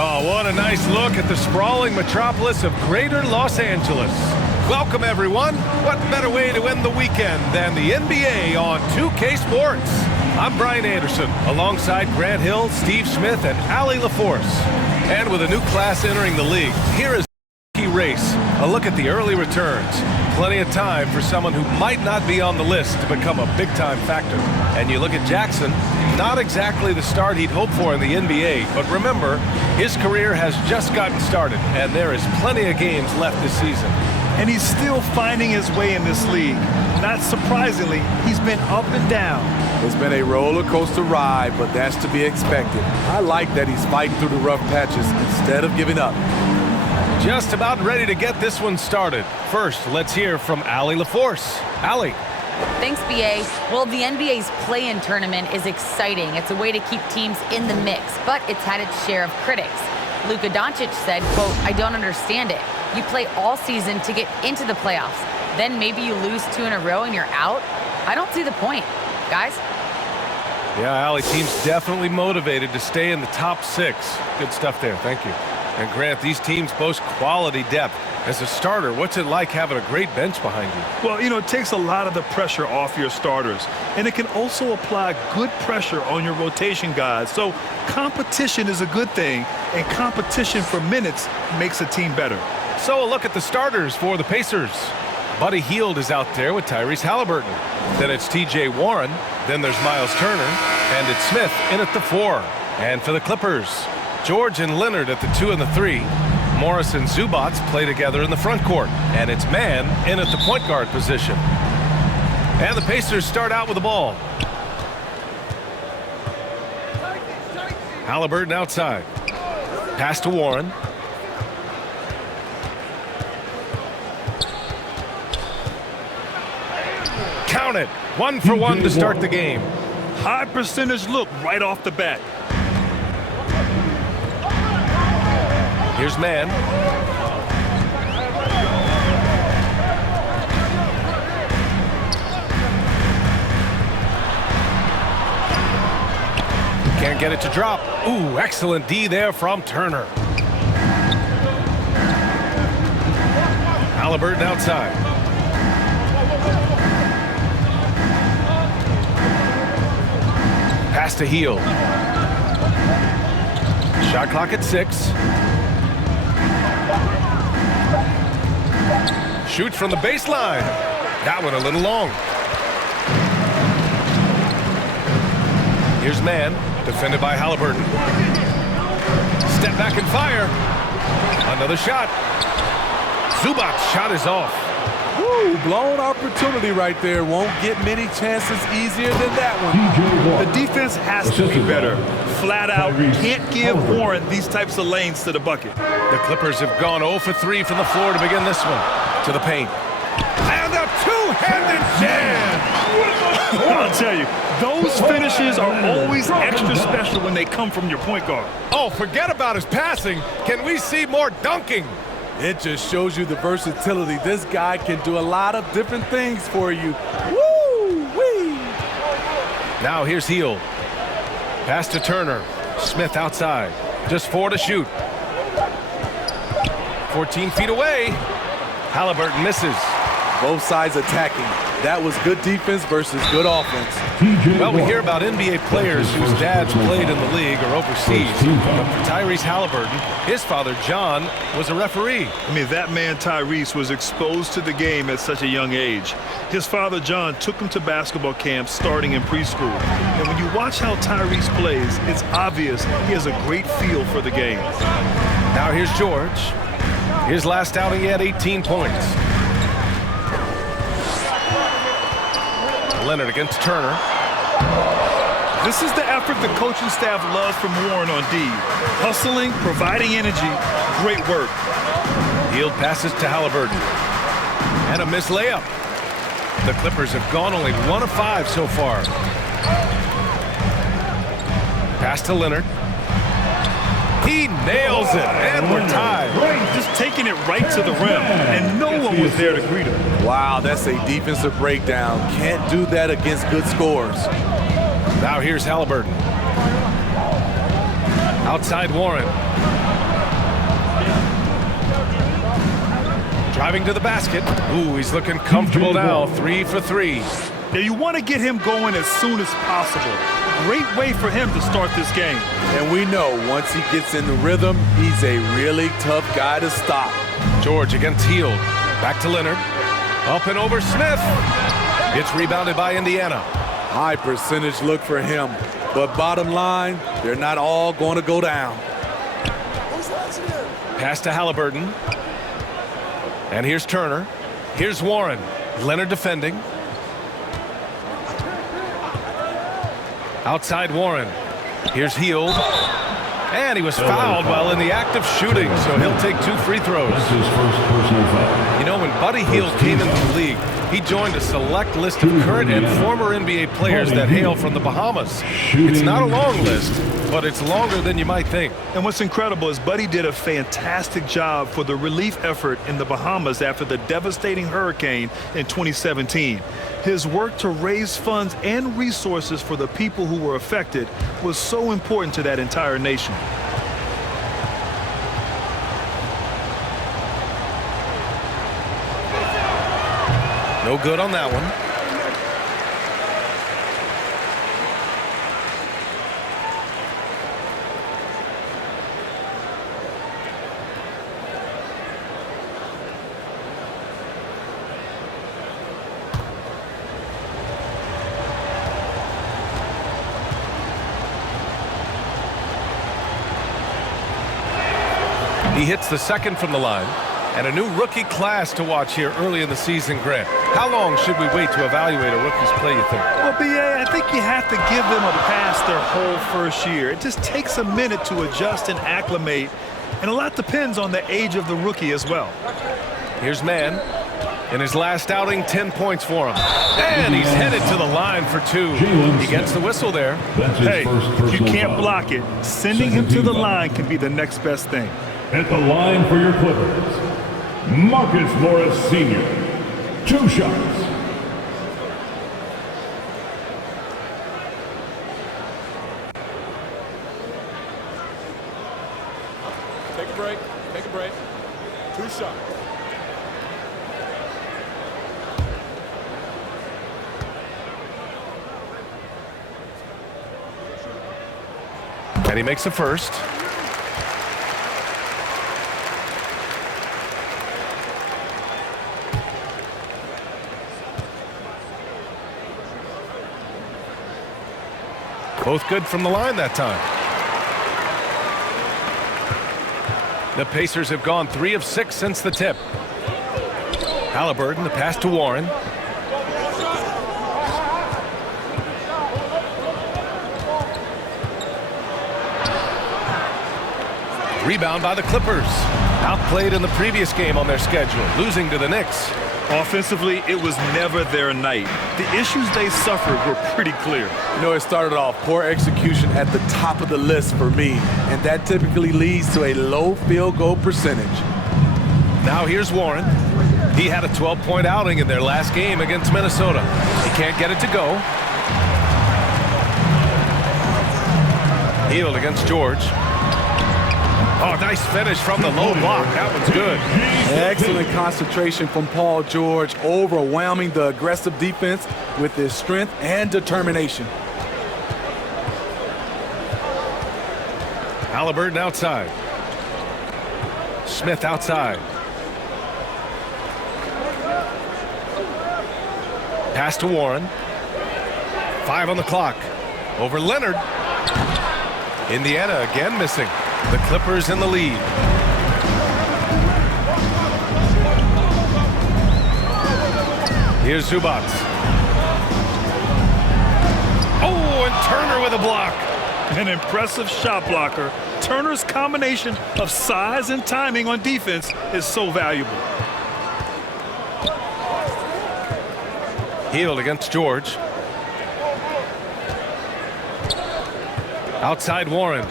Oh, what a nice look at the sprawling metropolis of Greater Los Angeles. Welcome, everyone. What better way to end the weekend than the NBA on 2K Sports? I'm Brian Anderson, alongside Grant Hill, Steve Smith, and Allie LaForce. And with a new class entering the league, here is the race. A look at the early returns. Plenty of time for someone who might not be on the list to become a big-time factor. And you look at Jackson, not exactly the start he'd hoped for in the NBA, but remember, his career has just gotten started, and there is plenty of games left this season. And he's still finding his way in this league. Not surprisingly, he's been up and down. It's been a roller coaster ride, but that's to be expected. I like that he's fighting through the rough patches instead of giving up. Just about ready to get this one started. First, let's hear from Allie LaForce. Allie. Thanks, BA. Well, the NBA's play-in tournament is exciting. It's a way to keep teams in the mix, but it's had its share of critics. Luka Doncic said, quote, "I don't understand it. You play all season to get into the playoffs. Then maybe you lose 2 in a row and you're out? I don't see the point. Guys?" Yeah, Allie, team's definitely motivated to stay in the top 6. Good stuff there. Thank you. And Grant, these teams boast quality depth. As a starter, what's it like having a great bench behind you? Well, it takes a lot of the pressure off your starters, and it can also apply good pressure on your rotation guys. So competition is a good thing, and competition for minutes makes a team better. So a look at the starters for the Pacers. Buddy Hield is out there with Tyrese Halliburton. Then it's TJ Warren. Then there's Miles Turner. And it's Smith in at the 4. And for the Clippers, George and Leonard at the 2 and the 3. Morris and Zubac play together in the front court. And it's Mann in at the point guard position. And the Pacers start out with the ball. Halliburton outside. Pass to Warren. Count it. 1 for 1 to start the game. High percentage look right off the bat. Here's Mann. Can't get it to drop. Ooh, excellent D there from Turner. Halliburton outside. Pass to Hield. Shot clock at 6. Shoots from the baseline. That one a little long. Here's Mann, defended by Halliburton. Step back and fire. Another shot. Zubac's shot is off. Woo, blown opportunity right there. Won't get many chances easier than that one. The defense has to be better. Flat out, can't give Warren these types of lanes to the bucket. The Clippers have gone 0 for 3 from the floor to begin this one. To the paint. And a two-handed jam! I'll tell you, those finishes are always extra special when they come from your point guard. Oh, forget about his passing. Can we see more dunking? It just shows you the versatility. This guy can do a lot of different things for you. Woo-wee! Now here's Hield. Pass to Turner. Smith outside. Just 4 to shoot. 14 feet away. Halliburton misses. Both sides attacking. That was good defense versus good offense. Well, we hear about NBA players whose dads played in the league or overseas. But for Tyrese Halliburton, his father, John, was a referee. I mean, that man Tyrese was exposed to the game at such a young age. His father, John, took him to basketball camps starting in preschool. And when you watch how Tyrese plays, it's obvious he has a great feel for the game. Now here's George. His last outing, he had 18 points. Leonard against Turner. This is the effort the coaching staff loves from Warren on D. Hustling, providing energy, great work. Hield passes to Halliburton. And a missed layup. The Clippers have gone only 1 of 5 so far. Pass to Leonard. He nails it, and we're tied. Just taking it right to the rim, and no one was there to greet him. Wow, that's a defensive breakdown. Can't do that against good scores. Now here's Halliburton. Outside Warren. Driving to the basket. Ooh, he's looking comfortable now. 3 for 3. Yeah, you want to get him going as soon as possible. Great way for him to start this game. And we know once he gets in the rhythm, he's a really tough guy to stop. George against Hield. Back to Leonard. Up and over Smith. It's rebounded by Indiana. High percentage look for him. But bottom line, they're not all going to go down. Pass to Halliburton. And here's Turner. Here's Warren. Leonard defending. Outside Warren. Here's Hield. And he was fouled while in the act of shooting, so he'll take 2 free throws. That's his first personal foul. You know, when Buddy Hield came into the league, he joined a select list of current and former NBA players that hail from the Bahamas. It's not a long list, but it's longer than you might think. And what's incredible is Buddy did a fantastic job for the relief effort in the Bahamas after the devastating hurricane in 2017. His work to raise funds and resources for the people who were affected was so important to that entire nation. No good on that one. He hits the second from the line. And a new rookie class to watch here early in the season, Grant. How long should we wait to evaluate a rookie's play, you think? Well, B.A., I think you have to give them a pass their whole first year. It just takes a minute to adjust and acclimate, and a lot depends on the age of the rookie as well. Here's Mann. In his last outing, 10 points for him. And he's headed to the line for 2. He gets the whistle there. Hey, if you can't block it, sending him to the line can be the next best thing. At the line for your Clippers, Marcus Morris Sr. 2 shots. Take a break. Take a break. 2 shots. And he makes the first. Both good from the line that time. The Pacers have gone 3 of 6 since the tip. Halliburton, the pass to Warren. Rebound by the Clippers. Outplayed in the previous game on their schedule, losing to the Knicks. Offensively, it was never their night. The issues they suffered were pretty clear. You know, it started off poor execution at the top of the list for me, and that typically leads to a low field goal percentage. Now here's Warren. He had a 12-point outing in their last game against Minnesota. He can't get it to go. Hield against George. Oh, nice finish from the low block. That one's good. Excellent concentration from Paul George, overwhelming the aggressive defense with his strength and determination. Halliburton outside. Smith outside. Pass to Warren. 5 on the clock. Over Leonard. Indiana again missing. The Clippers in the lead. Here's Zubac. Oh, and Turner with a block. An impressive shot blocker. Turner's combination of size and timing on defense is so valuable. Hield against George. Outside Warren.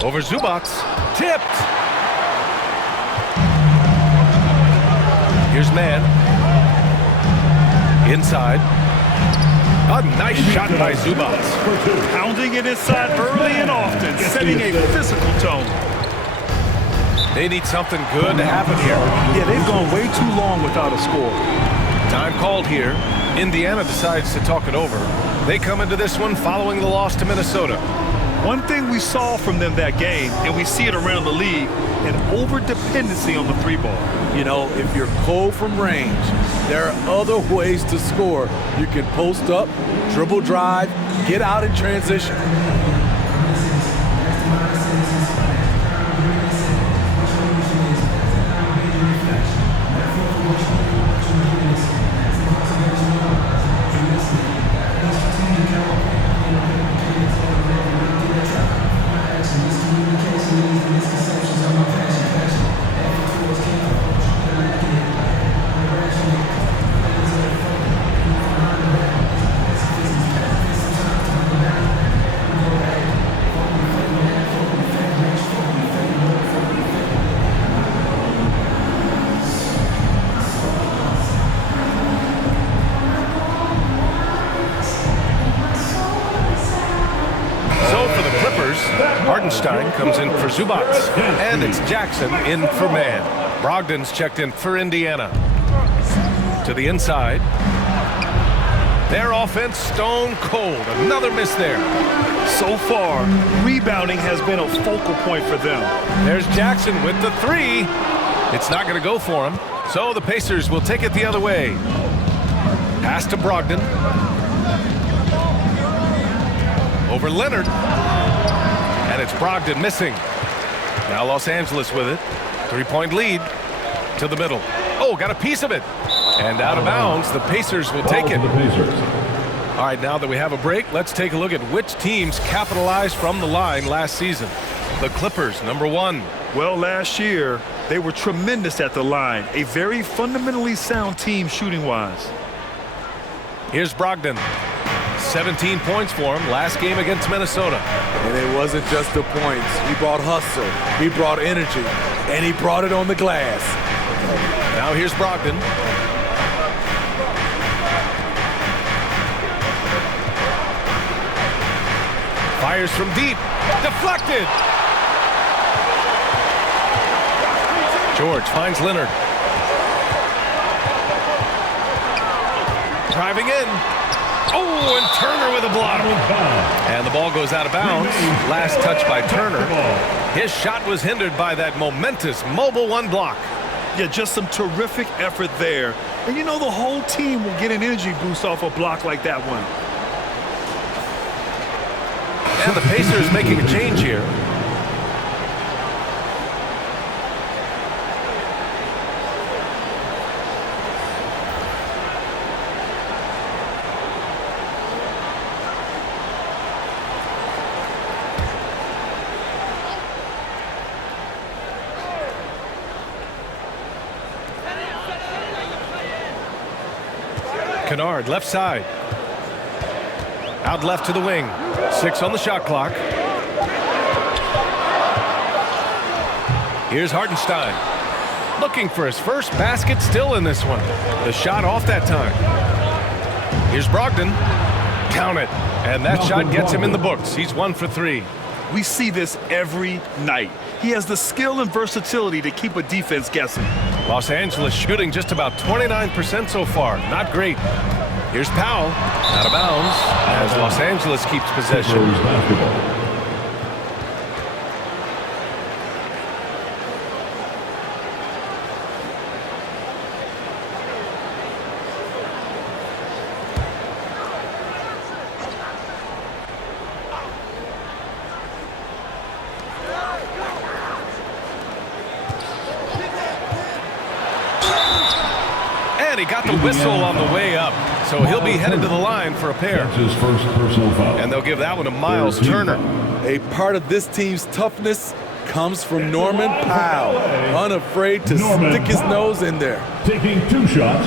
Over Zubac. Tipped. Here's Mann. Inside. A nice shot by Zubac. Pounding it inside early and often, setting a physical tone. They need something good to happen here. Yeah, they've gone way too long without a score. Time called here. Indiana decides to talk it over. They come into this one following the loss to Minnesota. One thing we saw from them that game, and we see it around the league, an over-dependency on the three ball. You know, if you're cold from range, there are other ways to score. You can post up, dribble drive, get out in transition. Comes in for Zubac, and it's Jackson in for man. Brogdon's checked in for Indiana. To the inside. Their offense stone cold. Another miss there. So far, rebounding has been a focal point for them. There's Jackson with the three. It's not going to go for him, so the Pacers will take it the other way. Pass to Brogdon. Over Leonard. And it's Brogdon missing. Now Los Angeles with it. 3-point lead to the middle. Oh, got a piece of it. And out of bounds, the Pacers will take it. All right, now that we have a break, let's take a look at which teams capitalized from the line last season. The Clippers, number 1. Well, last year, they were tremendous at the line. A very fundamentally sound team shooting-wise. Here's Brogdon. 17 points for him last game against Minnesota. And it wasn't just the points. He brought hustle, he brought energy, and he brought it on the glass. Now here's Brogdon. Fires from deep. Deflected. George finds Leonard. Driving in. Oh, and Turner with a block. And the ball goes out of bounds. Last touch by Turner. His shot was hindered by that momentous mobile one block. Yeah, just some terrific effort there. And you know the whole team will get an energy boost off a block like that one. And the Pacers making a change here. Kennard, left side. Out left to the wing. 6 on the shot clock. Here's Hartenstein. Looking for his first basket still in this one. The shot off that time. Here's Brogdon. Count it. And that shot gets him in the books. He's 1 for 3. We see this every night. He has the skill and versatility to keep a defense guessing. Los Angeles shooting just about 29% so far. Not great. Here's Powell. Out of bounds as Los Angeles keeps possession. He got the whistle on the way up, so he'll be headed to the line for a pair. His first personal foul. And they'll give that one to Miles Turner. A part of this team's toughness comes from Norman Powell, unafraid to stick his nose in there. Taking 2 shots.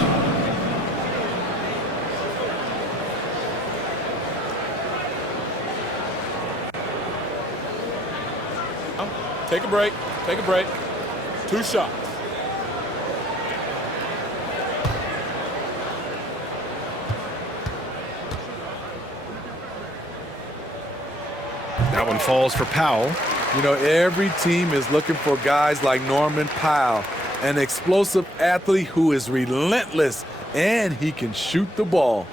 Take a break. Take a break. 2 shots. That one falls for Powell. You know, every team is looking for guys like Norman Powell, an explosive athlete who is relentless, and he can shoot the ball.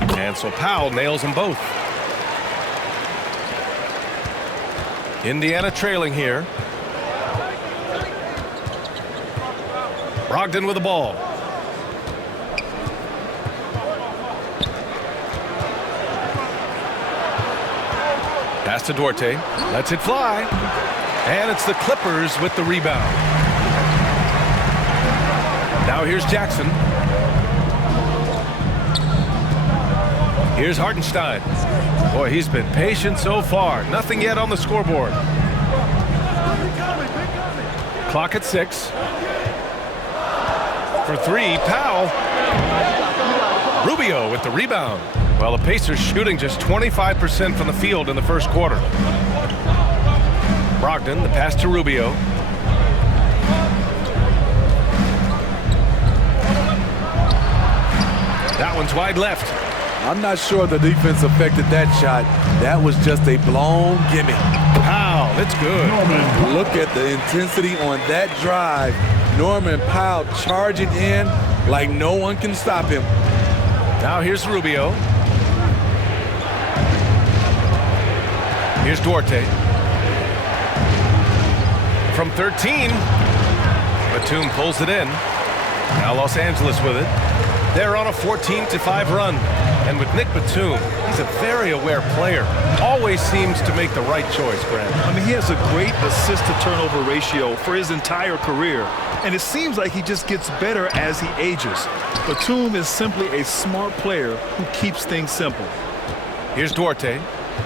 And so Powell nails them both. Indiana trailing here. Brogdon with the ball. Pass to Duarte. Lets it fly. And it's the Clippers with the rebound. Now here's Jackson. Here's Hartenstein. Boy, he's been patient so far. Nothing yet on the scoreboard. Clock at 6. For 3, Powell. Rubio with the rebound. Well, the Pacers shooting just 25% from the field in the first quarter. Brogdon, the pass to Rubio. That one's wide left. I'm not sure the defense affected that shot. That was just a blown gimme. Powell, it's good. Norman. Look at the intensity on that drive. Norman Powell charging in like no one can stop him. Now here's Rubio. Here's Duarte. From 13. Batum pulls it in. Now Los Angeles with it. They're on a 14-5 run. And with Nick Batum, he's a very aware player. Always seems to make the right choice, Brent. I mean, he has a great assist-to-turnover ratio for his entire career. And it seems like he just gets better as he ages. Batum is simply a smart player who keeps things simple. Here's Duarte.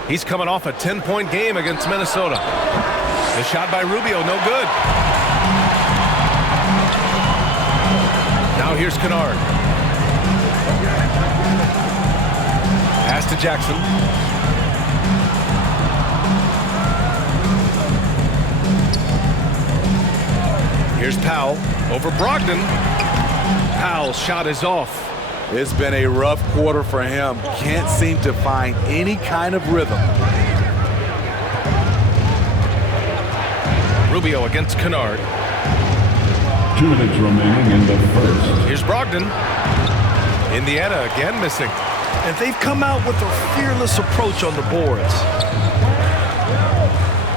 He's coming off a 10-point game against Minnesota. The shot by Rubio, no good. Now here's Kennard. Pass to Jackson. Here's Powell over Brogdon. Powell's shot is off. It's been a rough quarter for him. Can't seem to find any kind of rhythm. Rubio against Kennard. 2 minutes remaining in the first. Here's Brogdon. Indiana again missing. And they've come out with a fearless approach on the boards.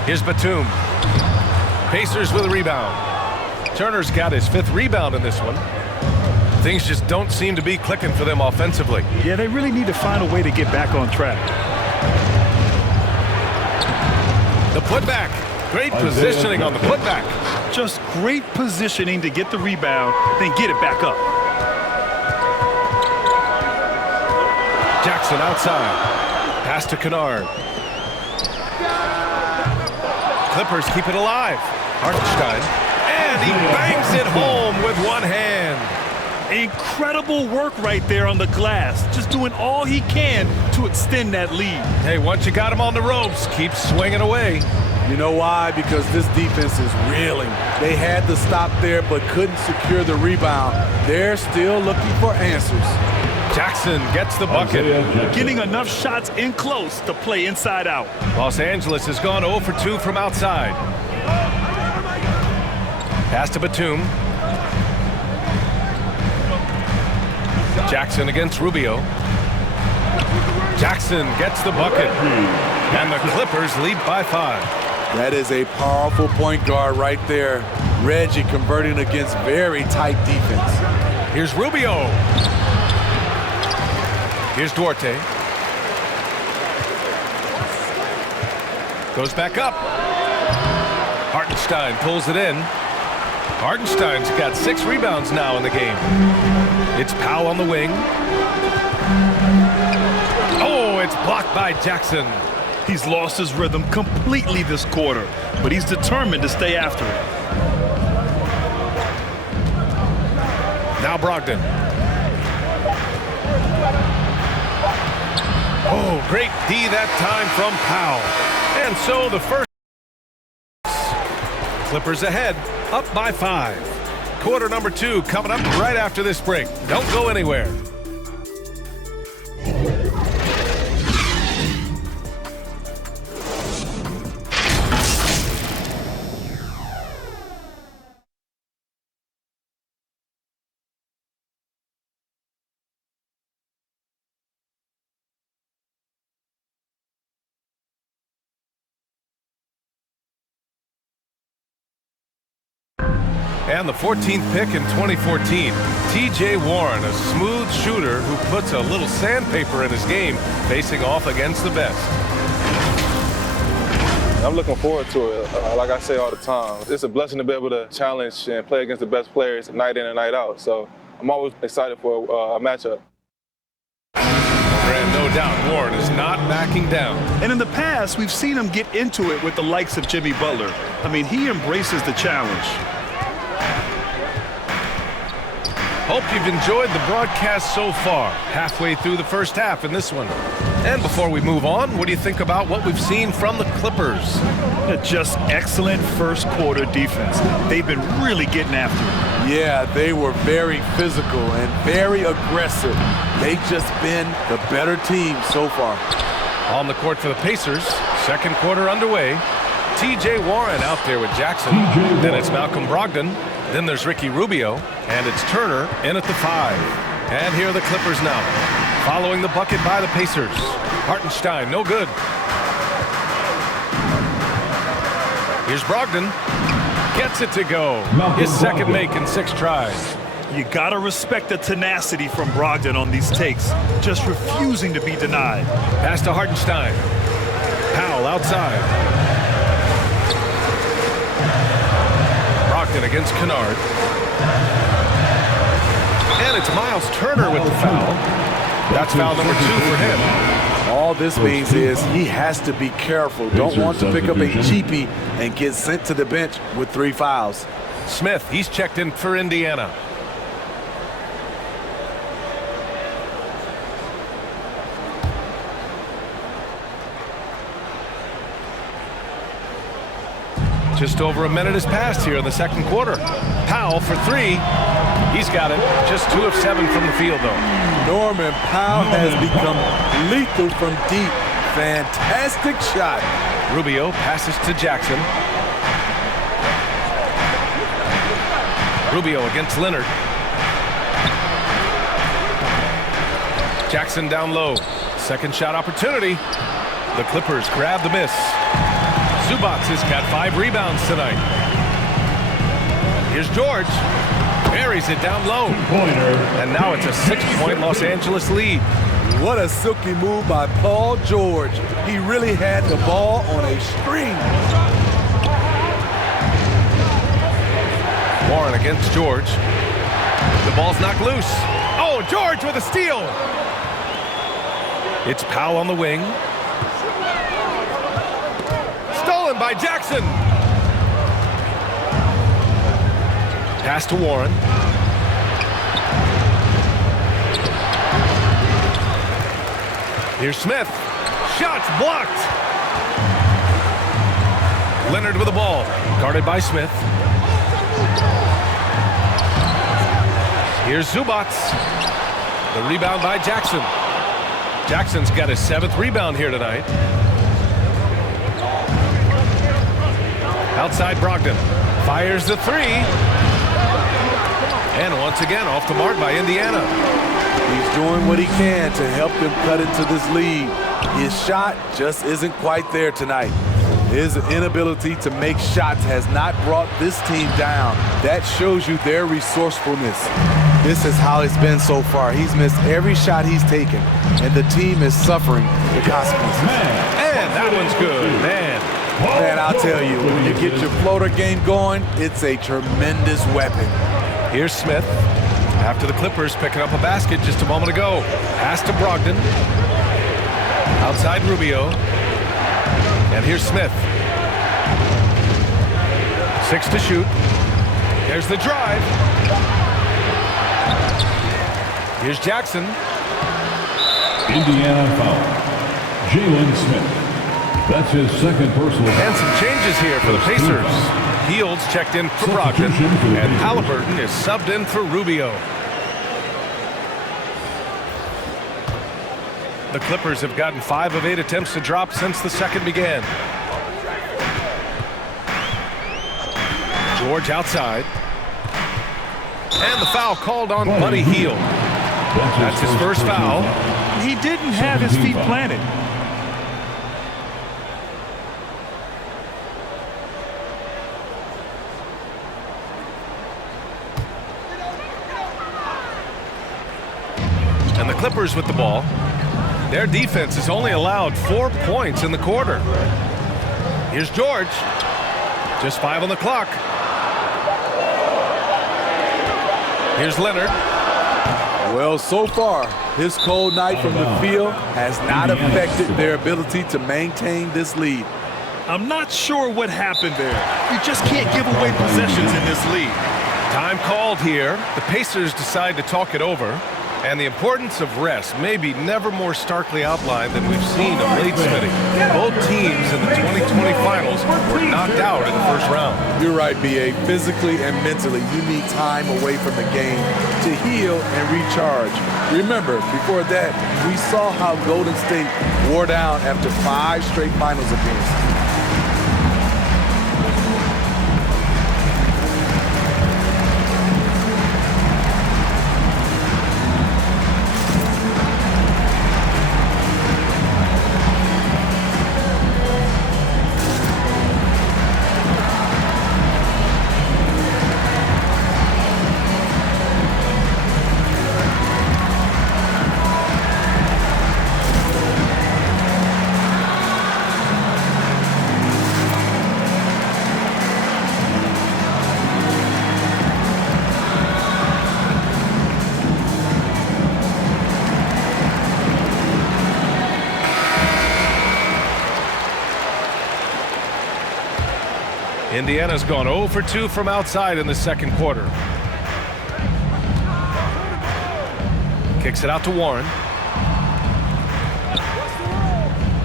Here's Batum. Pacers with a rebound. Turner's got his 5th rebound in this one. Things just don't seem to be clicking for them offensively. Yeah, they really need to find a way to get back on track. The putback. Great positioning on the putback. Just great positioning to get the rebound, then get it back up. Jackson outside. Pass to Kennard. Clippers keep it alive. Hartenstein. And he bangs it home with one hand. Incredible work right there on the glass. Just doing all he can to extend that lead. Hey, once you got him on the ropes, keep swinging away. You know why? Because this defense is reeling. They had to stop there but couldn't secure the rebound. They're still looking for answers. Jackson gets the bucket. Getting enough shots in close to play inside out. Los Angeles has gone 0 for 2 from outside. Pass to Batum. Jackson against Rubio. Jackson gets the bucket. And the Clippers lead by 5. That is a powerful point guard right there. Reggie converting against very tight defense. Here's Rubio. Here's Duarte. Goes back up. Hartenstein pulls it in. Hartenstein's got 6 rebounds now in the game. It's Powell on the wing. Oh, it's blocked by Jackson. He's lost his rhythm completely this quarter, but he's determined to stay after it. Now Brogdon. Oh, great D that time from Powell. And so the first. Clippers ahead, up by 5. quarter number 2 coming up right after this break. Don't go anywhere. And the 14th pick in 2014, T.J. Warren, a smooth shooter who puts a little sandpaper in his game, facing off against the best. I'm looking forward to it. Like I say all the time, it's a blessing to be able to challenge and play against the best players night in and night out. So I'm always excited for a matchup. And no doubt, Warren is not backing down. And in the past, we've seen him get into it with the likes of Jimmy Butler. I mean, he embraces the challenge. Hope you've enjoyed the broadcast so far, halfway through the first half in this one. And before we move on, what do you think about what we've seen from the Clippers? Just excellent first quarter defense. They've been really getting after it. Yeah, they were very physical and very aggressive. They've just been the better team so far. On the court for the Pacers, second quarter underway. T.J. Warren out there with Jackson. Then it's Malcolm Brogdon. Then there's Ricky Rubio, and it's Turner in at the 5. And here are the Clippers now, following the bucket by the Pacers. Hartenstein, no good. Here's Brogdon, gets it to go. His second make in 6 tries. You gotta respect the tenacity from Brogdon on these takes, just refusing to be denied. Pass to Hartenstein. Powell outside. Against Kennard. And it's Miles Turner with the foul. That's foul number 2 for him. All this means is he has to be careful. Don't want to pick up a cheapie and get sent to the bench with 3 fouls. Smith, he's checked in for Indiana. Just over a minute has passed here in the second quarter. Powell for 3. He's got it. Just 2 of 7 from the field, though. Norman Powell has become lethal from deep. Fantastic shot. Rubio passes to Jackson. Rubio against Leonard. Jackson down low. Second shot opportunity. The Clippers grab the miss. Zubac has got 5 rebounds tonight. Here's George. Buries it down low. And now it's a 6-point Los Angeles lead. What a silky move by Paul George. He really had the ball on a string. Warren against George. The ball's knocked loose. Oh, George with a steal. It's Powell on the wing. Stolen by Jackson. Pass to Warren. Here's Smith. Shots blocked. Leonard with the ball. Guarded by Smith. Here's Zubac. The rebound by Jackson. Jackson's got his 7th rebound here tonight. Outside Brogdon. Fires the 3. And once again off the mark by Indiana. He's doing what he can to help them cut into this lead. His shot just isn't quite there tonight. His inability to make shots has not brought this team down. That shows you their resourcefulness. This is how it's been so far. He's missed every shot he's taken, and the team is suffering the consequences. And that one's good, man. Man, I'll tell you, when you get your floater game going, it's a tremendous weapon. Here's Smith. After the Clippers picking up a basket just a moment ago. Pass to Brogdon. Outside Rubio. And here's Smith. 6 to shoot. There's the drive. Here's Jackson. Indiana foul. Jalen Smith. That's his 2nd personal. And some changes here for the Pacers. Heald's checked in for Brogdon, and Halliburton is subbed in for Rubio. The Clippers have gotten 5 of 8 attempts to drop since the second began. George outside. And the foul called on Buddy Hield. That's his first foul. He didn't have his feet planted. And the Clippers with the ball. Their defense has only allowed 4 points in the quarter. Here's George. Just 5 on the clock. Here's Leonard. Well, so far, his cold night from the field has not affected their ability to maintain this lead. I'm not sure what happened there. You just can't give away possessions in this league. Time called here. The Pacers decide to talk it over. And the importance of rest may be never more starkly outlined than we've seen of late, Smitty. Both teams in the 2020 finals were knocked out in the first round. You're right, B.A. Physically and mentally, you need time away from the game to heal and recharge. Remember, before that, we saw how Golden State wore down after 5 straight finals appearances. Indiana's gone 0 for 2 from outside in the second quarter. Kicks it out to Warren.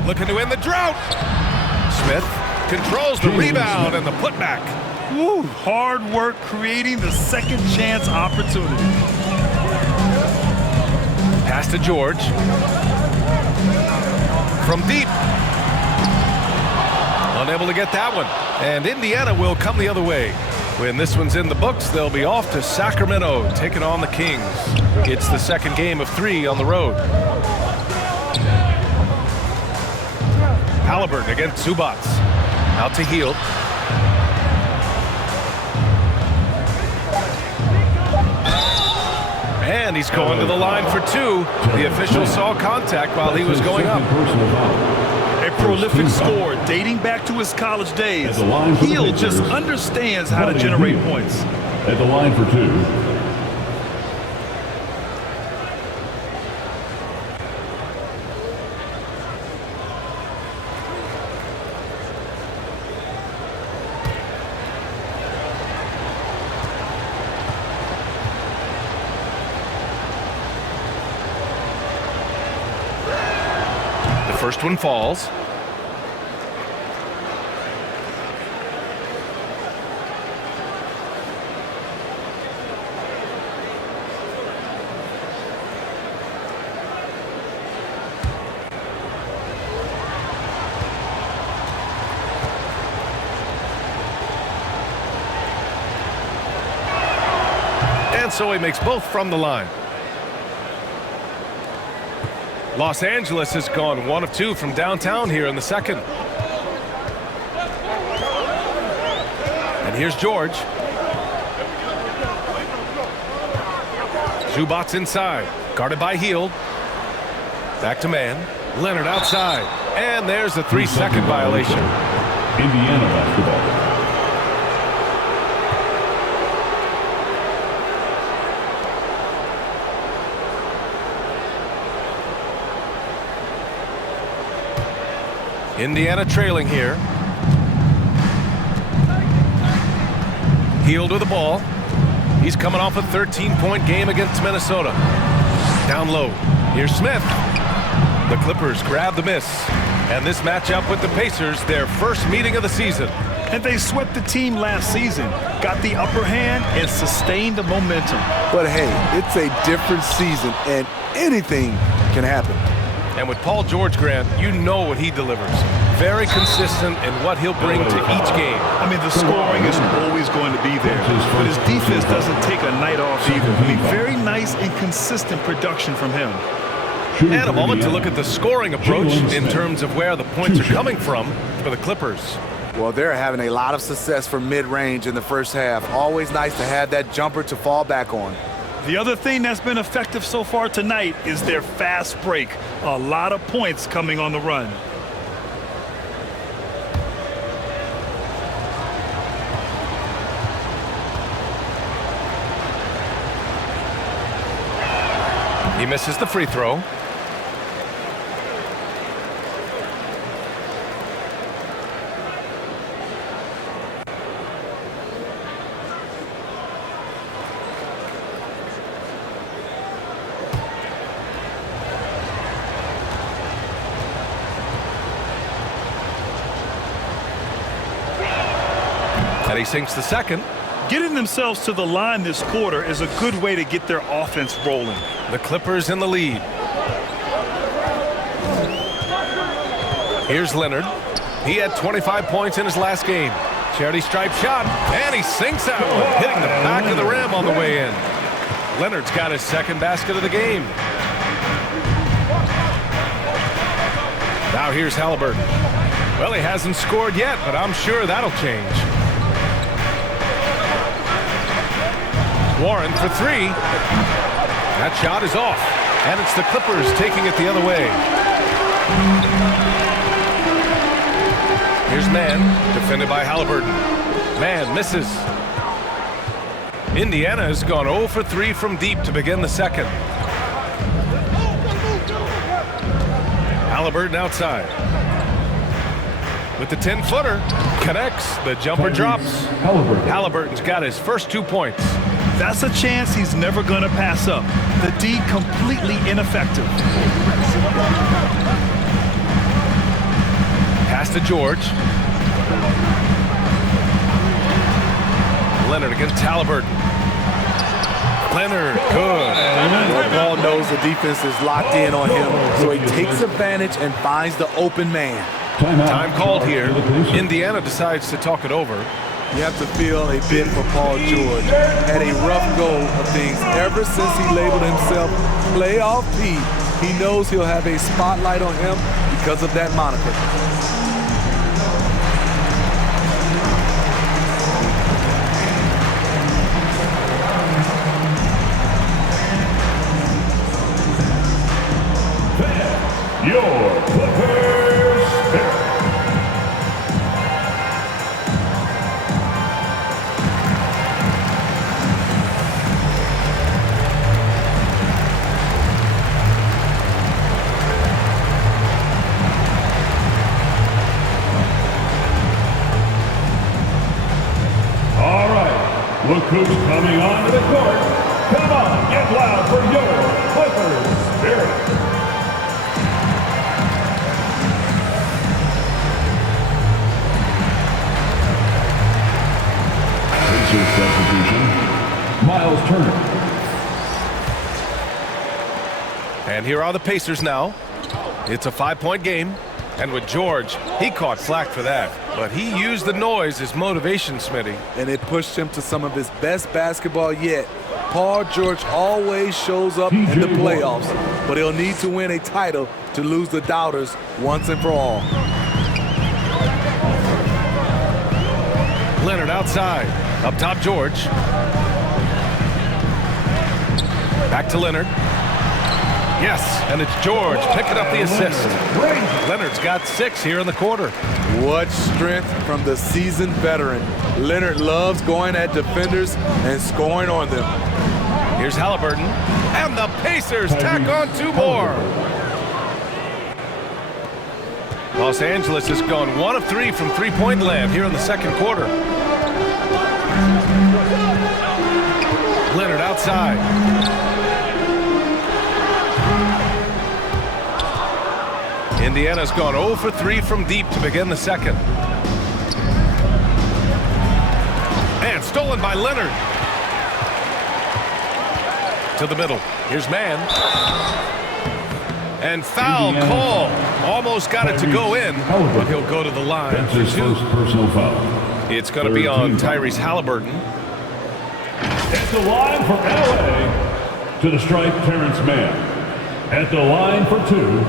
Looking to end the drought. Smith controls the rebound and the putback. Woo, hard work creating the second chance opportunity. Pass to George. From deep. Unable to get that one. And Indiana will come the other way. When this one's in the books, they'll be off to Sacramento, taking on the Kings. It's the second game of 3 on the road. Halliburton against Zubac. Out to Hield. And he's going to the line for 2. The official saw contact while he was going up. A prolific scorer dating back to his college days. Hield just understands how to generate points. At the line for 2. First one falls. And so he makes both from the line. Los Angeles has gone 1 of 2 from downtown here in the second. And here's George. Zubac inside, guarded by Hield. Back to man. Leonard outside. And there's a 3-second violation. Indiana basketball. Indiana trailing here. Hield with the ball. He's coming off a 13-point game against Minnesota. Down low. Here's Smith. The Clippers grab the miss. And this matchup with the Pacers, their first meeting of the season. and they swept the team last season, got the upper hand, and sustained the momentum. But hey, it's a different season, and anything can happen. And with Paul George, Grant, you know what he delivers. Very consistent in what he'll bring to each game. I mean, the scoring is always going to be there, but his defense doesn't take a night off either. I mean, very nice and consistent production from him. And a moment to look at the scoring approach in terms of where the points are coming from for the Clippers. Well, they're having a lot of success from mid-range in the first half. Always nice to have that jumper to fall back on. The other thing that's been effective so far tonight is their fast break. A lot of points coming on the run. He misses the free throw. And he sinks the second. Getting themselves to the line this quarter is a good way to get their offense rolling. The Clippers in the lead. Here's Leonard. He had 25 points in his last game. Charity stripe shot, and he sinks that one, hitting the back of the rim on the way in. Leonard's got his second basket of the game. Now here's Halliburton. Well, he hasn't scored yet, but I'm sure that'll change. Warren for three. That shot is off, and it's the Clippers taking it the other way. Here's Mann, defended by Halliburton. Mann misses. Indiana has gone 0 for 3 from deep to begin the second. Halliburton outside. With the 10-footer, connects, the jumper drops. Halliburton's got his first 2 points. That's a chance he's never going to pass up. The D completely ineffective. Pass to George. Leonard against Halliburton. Leonard, good. Well, Paul knows the defense is locked in on him, so he takes advantage and finds the open man. Time called here. Indiana decides to talk it over. You have to feel a bit for Paul George. Had a rough go of things ever since he labeled himself Playoff P. He knows he'll have a spotlight on him because of that moniker. Your Clippers pick. All right, look who's coming onto the court. Come on, get loud for your Clippers Spirit. Substitution, Miles Turner. And here are the Pacers now. It's a 5-point game. And with George, he caught flack for that. But he used the noise as motivation, Smitty. And it pushed him to some of his best basketball yet. Paul George always shows up in the playoffs, but he'll need to win a title to lose the doubters once and for all. Leonard outside. Up top, George. Back to Leonard. Yes, and it's George picking up the assist. Leonard's got 6 here in the quarter. What strength from the seasoned veteran. Leonard loves going at defenders and scoring on them. Here's Halliburton. And the Pacers tack on 2 more. Los Angeles has gone 1 of 3 from three-point land here in the second quarter. Leonard outside. Indiana's gone 0 for 3 from deep to begin the second. stolen by Leonard. To the middle. Here's Mann. And foul call. Almost got it to go in, but he'll go to the line. That's his first personal foul. It's going to be on Tyrese Halliburton. At the line for LA. To the stripe, Terrence Mann. At the line for 2.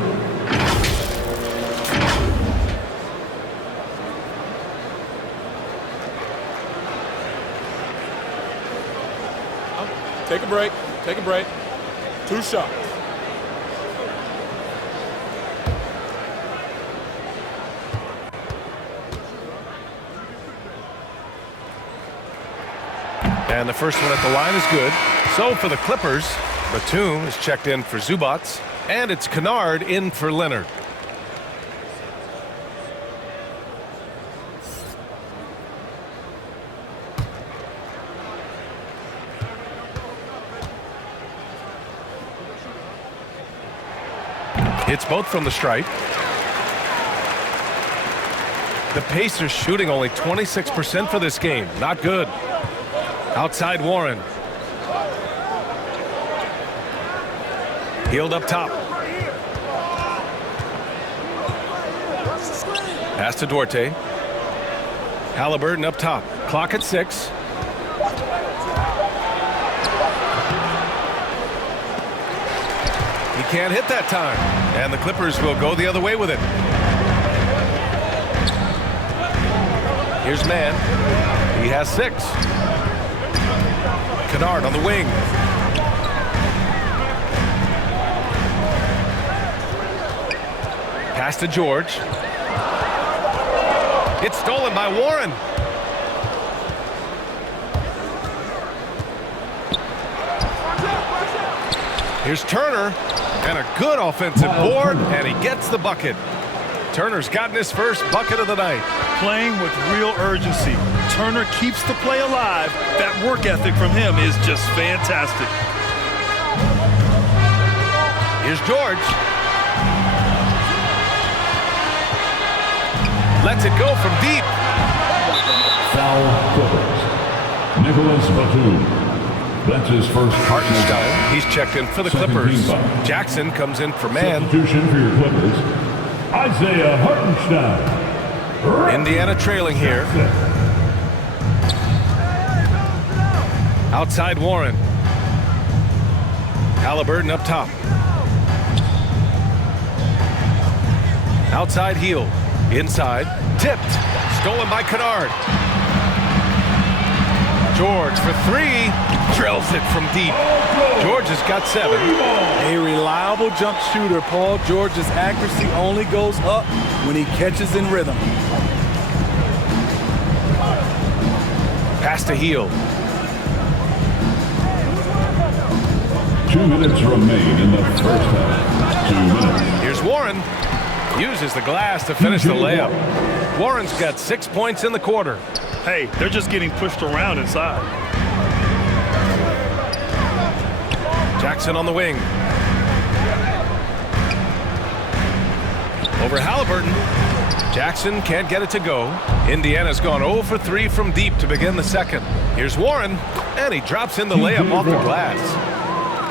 Take a break. Take a break. 2 shots. And the first one at the line is good. So for the Clippers, Batum is checked in for Zubats, and it's Kennard in for Leonard. It's both from the stripe. The Pacers shooting only 26% for this game. Not good. Outside Warren. Healed up top. Pass to Duarte. Halliburton up top. Clock at 6. He can't hit that time. And the Clippers will go the other way with it. Here's Mann. He has 6. Kennard on the wing. Pass to George. It's stolen by Warren. Here's Turner. And a good offensive board, and he gets the bucket. Turner's gotten his first bucket of the night. Playing with real urgency. Turner keeps the play alive. That work ethic from him is just fantastic. Here's George. Lets it go from deep. Foul Clippers. Nicholas Batum. That's his first. Hartenstein, he's checked in for the Clippers. Jackson comes in for Mann. Substitution for your Clippers. Isaiah Hartenstein. Indiana trailing here. Outside Warren. Halliburton up top. Outside Heel. Inside. Tipped. Stolen by Kennard. George for 3. Drills it from deep. George has got 7. A reliable jump shooter. Paul George's accuracy only goes up when he catches in rhythm. Pass to Heel. 2 minutes remain in the first half. 2 minutes. Here's Warren. Uses the glass to finish the layup. Warren's got 6 points in the quarter. Hey, they're just getting pushed around inside. Jackson on the wing. Over Halliburton. Jackson can't get it to go. Indiana's gone 0 for 3 from deep to begin the second. Here's Warren, and he drops in the layup off the glass.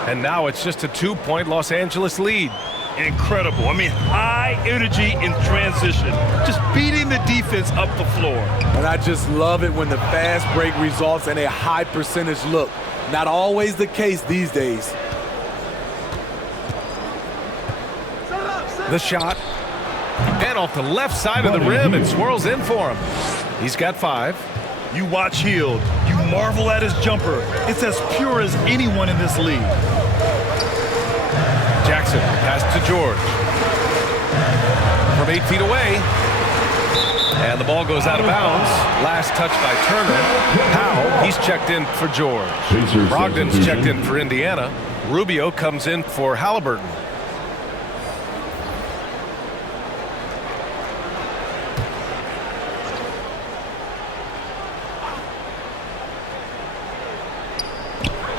And now it's just a 2-point Los Angeles lead. Incredible. I mean, high energy in transition. Just beating the defense up the floor. And I just love it when the fast break results in a high percentage look. Not always the case these days. The shot. And off the left side of the rim, it swirls in for him. He's got 5. You watch Hield. You marvel at his jumper. It's as pure as anyone in this league. Jackson, pass to George. From 8 feet away. And the ball goes out of bounds. Last touch by Turner. Powell, he's checked in for George. Brogdon's checked in for Indiana. Rubio comes in for Halliburton.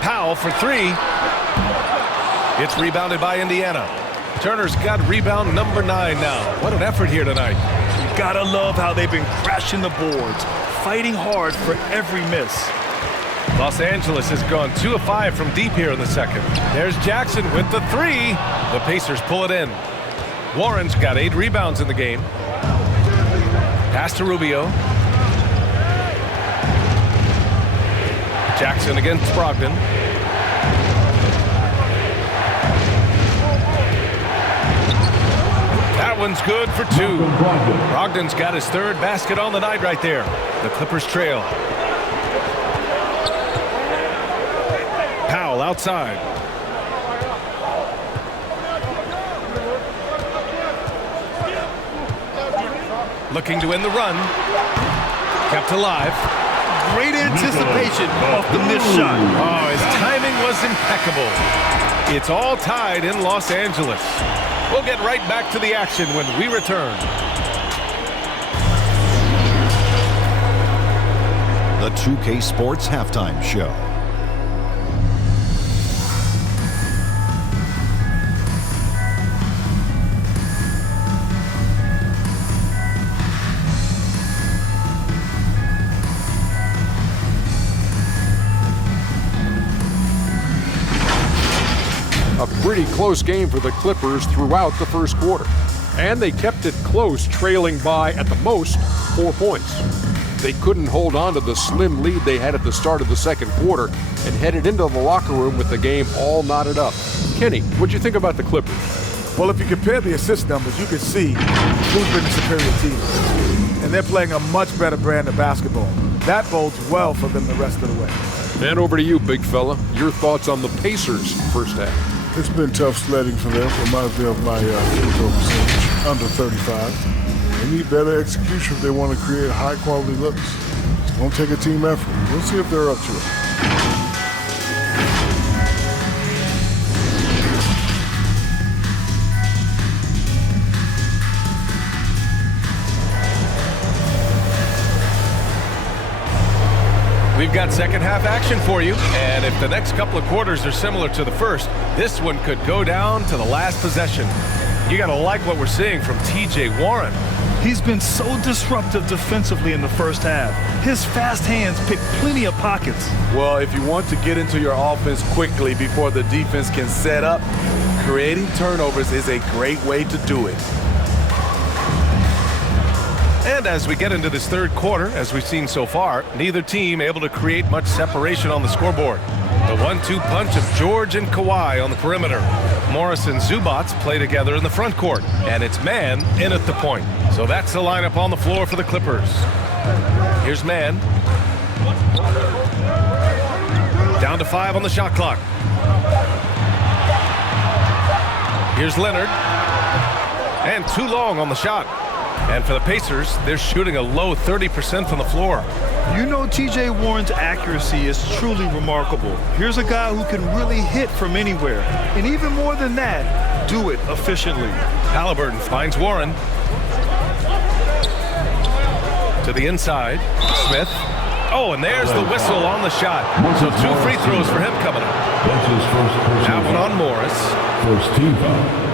Powell for 3. It's rebounded by Indiana. Turner's got rebound number 9 now. What an effort here tonight. You gotta love how they've been crashing the boards, fighting hard for every miss. Los Angeles has gone 2 of 5 from deep here in the second. There's Jackson with the 3. The Pacers pull it in. Warren's got 8 rebounds in the game. Pass to Rubio. Jackson against Brogdon. That one's good for 2. Brogdon's got his 3rd basket on the night right there. The Clippers trail. Powell outside. Looking to win the run. Kept alive. Great anticipation off the missed shot. Oh, his timing was impeccable. It's all tied in Los Angeles. We'll get right back to the action when we return. The 2K Sports Halftime Show. A pretty close game for the Clippers throughout the first quarter. And they kept it close, trailing by, at the most, 4 points. They couldn't hold on to the slim lead they had at the start of the second quarter and headed into the locker room with the game all knotted up. Kenny, what'd you think about the Clippers? Well, if you compare the assist numbers, you can see who's been the superior team. And they're playing a much better brand of basketball. That bodes well for them the rest of the way. And over to you, big fella. Your thoughts on the Pacers' first half? It's been tough sledding for them. Reminds me of my field goal percentage, under 35. They need better execution if they want to create high-quality looks. It's going to take a team effort. We'll see if they're up to it. We've got second half action for you, and if the next couple of quarters are similar to the first, this one could go down to the last possession. You gotta like what we're seeing from TJ Warren. He's been so disruptive defensively in the first half. His fast hands pick plenty of pockets. Well, if you want to get into your offense quickly before the defense can set up, creating turnovers is a great way to do it. And as we get into this third quarter, as we've seen so far, neither team able to create much separation on the scoreboard. The 1-2 punch of George and Kawhi on the perimeter. Morris and Zubac play together in the front court, and it's Man in at the point. So that's the lineup on the floor for the Clippers. Here's Man. Down to 5 on the shot clock. Here's Leonard. And too long on the shot. And for the Pacers, they're shooting a low 30% from the floor. You know TJ Warren's accuracy is truly remarkable. Here's a guy who can really hit from anywhere. And even more than that, do it efficiently. Halliburton finds Warren. To the inside. Smith. Oh, and there's the whistle on the shot. So 2 free throws for him coming up. That one on Morris. First team foul.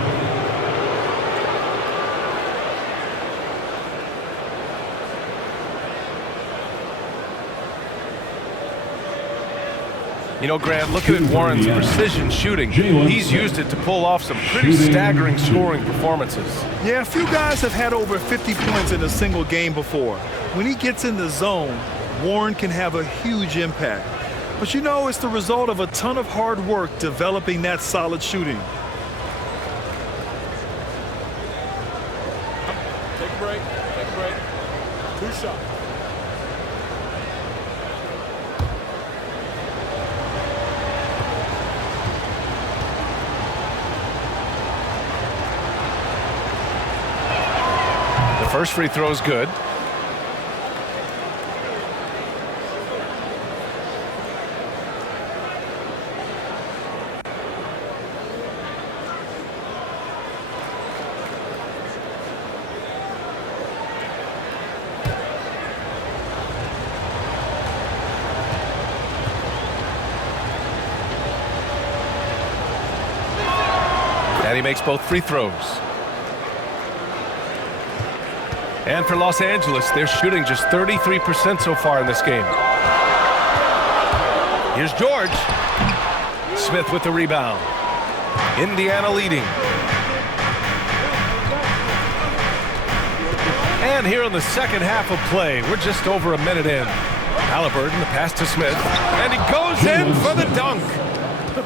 You know, Grant, looking at Warren's precision shooting, he's used it to pull off some pretty staggering scoring performances. Yeah, a few guys have had over 50 points in a single game before. When he gets in the zone, Warren can have a huge impact. But you know, it's the result of a ton of hard work developing that solid shooting. Take a break. Take a break. 2 shots. First free throw is good. And he makes both free throws. And for Los Angeles, they're shooting just 33% so far in this game. Here's George. Smith with the rebound. Indiana leading. And here in the second half of play, we're just over a minute in. Halliburton, the pass to Smith, and he goes in for the dunk.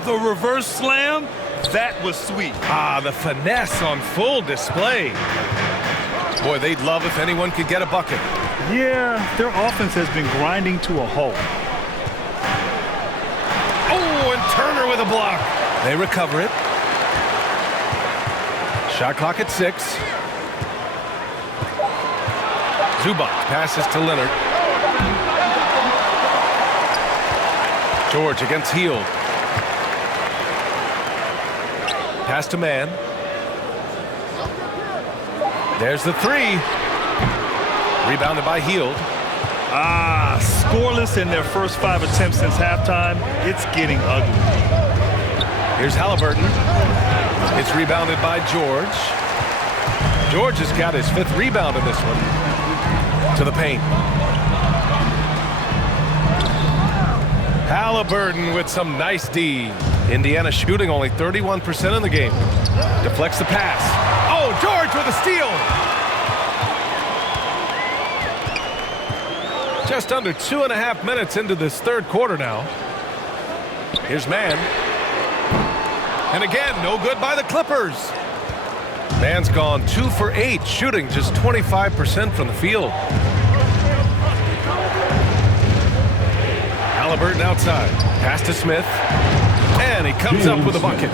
The reverse slam, that was sweet. The finesse on full display. Boy, they'd love if anyone could get a bucket. Yeah, their offense has been grinding to a halt. Oh, and Turner with a block. They recover it. Shot clock at 6. Zubac passes to Leonard. George against Hield. Pass to Mann. There's the 3. Rebounded by Hield. Scoreless in their first 5 attempts since halftime. It's getting ugly. Here's Halliburton. It's rebounded by George. George has got his 5th rebound in this one. To the paint. Halliburton with some nice D. Indiana shooting only 31% in the game. Deflects the pass. Oh, George with a steal. Just under 2.5 minutes into this third quarter now. Here's Mann. And again, no good by the Clippers. Mann's gone 2 for 8, shooting just 25% from the field. Halliburton outside. Pass to Smith. And he comes up with a bucket.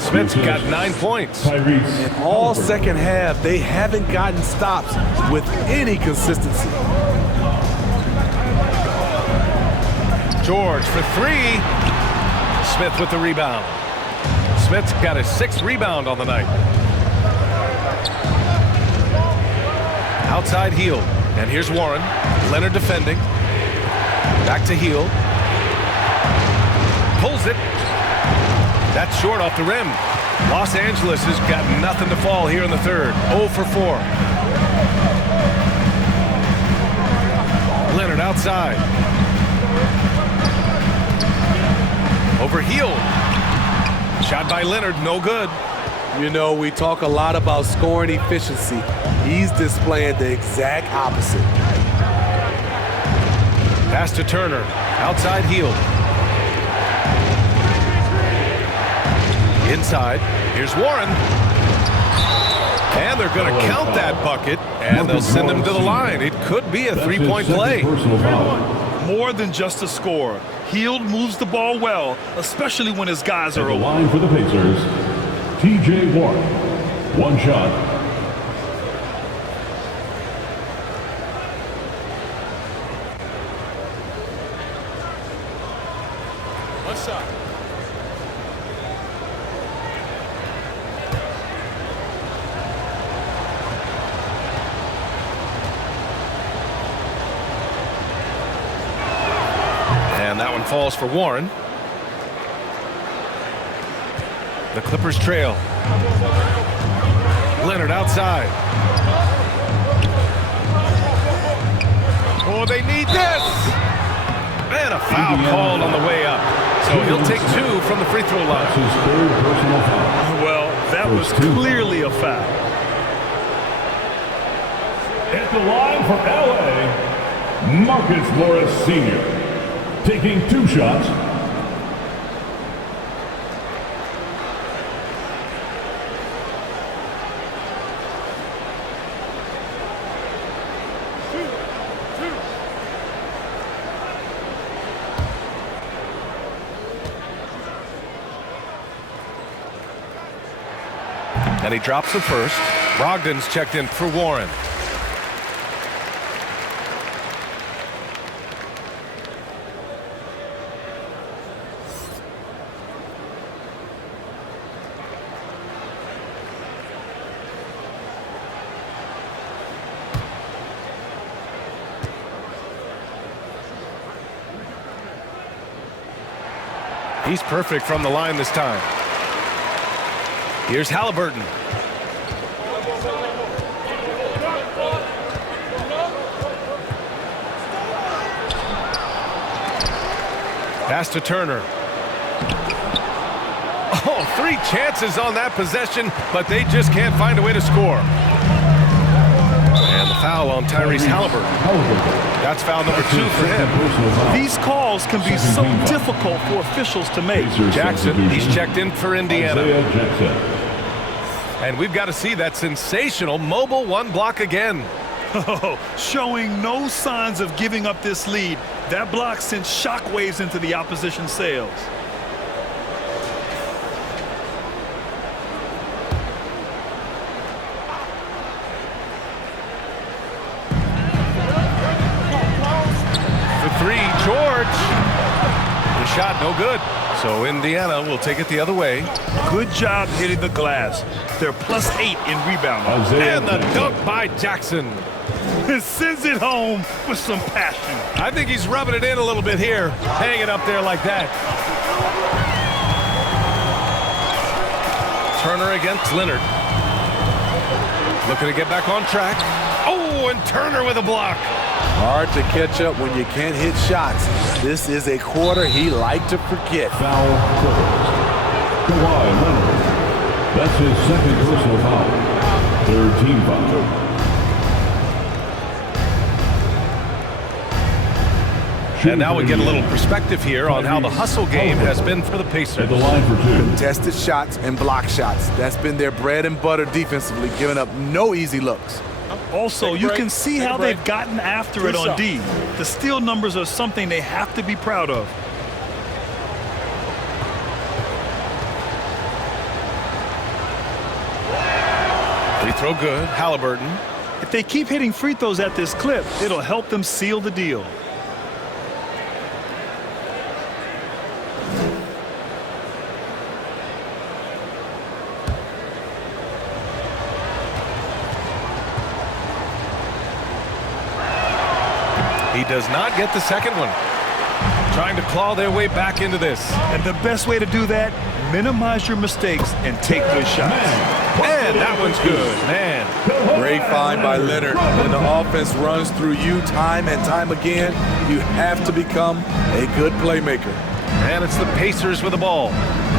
Smith's got 9 points. In all second half, they haven't gotten stops with any consistency. George for 3. Smith with the rebound. Smith's got his 6th rebound on the night. Outside Hield. And here's Warren. Leonard defending. Back to Hield. Pulls it. That's short off the rim. Los Angeles has got nothing to fall here in the third. 0 for 4. Leonard outside. Over Hield. Shot by Leonard, no good. You know, we talk a lot about scoring efficiency. He's displaying the exact opposite. Pass to Turner. Outside Hield. Inside. Here's Warren. And they're going to count that bucket, and they'll send him to the line. It could be a 3-point play. More than just a score. Hield moves the ball well, especially when his guys are The open. line for the Pacers, T.J. Warren. 1 shot. One shot. And that one falls for Warren. The Clippers trail. Leonard outside. Oh, they need this! And a foul called on the way up. So he'll take 2 from the free throw line. His 3rd personal foul. Well, that was clearly a foul. At the line for L.A., Marcus Morris Sr. taking 2 shots. And he drops the first. Brogdon's checked in for Warren. He's perfect from the line this time. Here's Halliburton. Pass to Turner. Oh, 3 chances on that possession, but they just can't find a way to score. And the foul on Tyrese Halliburton. That's foul number 2 for him. These calls can be so difficult for officials to make. Jackson, he's checked in for Indiana. Jackson. And we've got to see that sensational mobile 1 block again. Oh, showing no signs of giving up this lead. That block sent shockwaves into the opposition sails. For 3, George. The shot no good. So Indiana will take it the other way. Good job hitting the glass. They're +8 in rebounding. And the dunk by Jackson. It sends it home with some passion. I think he's rubbing it in a little bit here. Hang it up there like that. Turner against Leonard. Looking to get back on track. Oh, and Turner with a block. Hard to catch up when you can't hit shots. This is a quarter he liked to forget. Foul Clippers. Kawhi Leonard. That's his 2nd personal foul. 3rd team foul. And now we get a little perspective here on how the hustle game has been for the Pacers. At the line for 2. Contested shots and block shots. That's been their bread and butter defensively, giving up no easy looks. Also, you can see how they've gotten after it on D. The steal numbers are something they have to be proud of. Free throw good. Halliburton. If they keep hitting free throws at this clip, it'll help them seal the deal. He does not get the second one. Trying to claw their way back into this. And the best way to do that, minimize your mistakes and take good shots. And that one's good, man. Great find by Leonard. When the offense runs through you time and time again, you have to become a good playmaker. And it's the Pacers with the ball.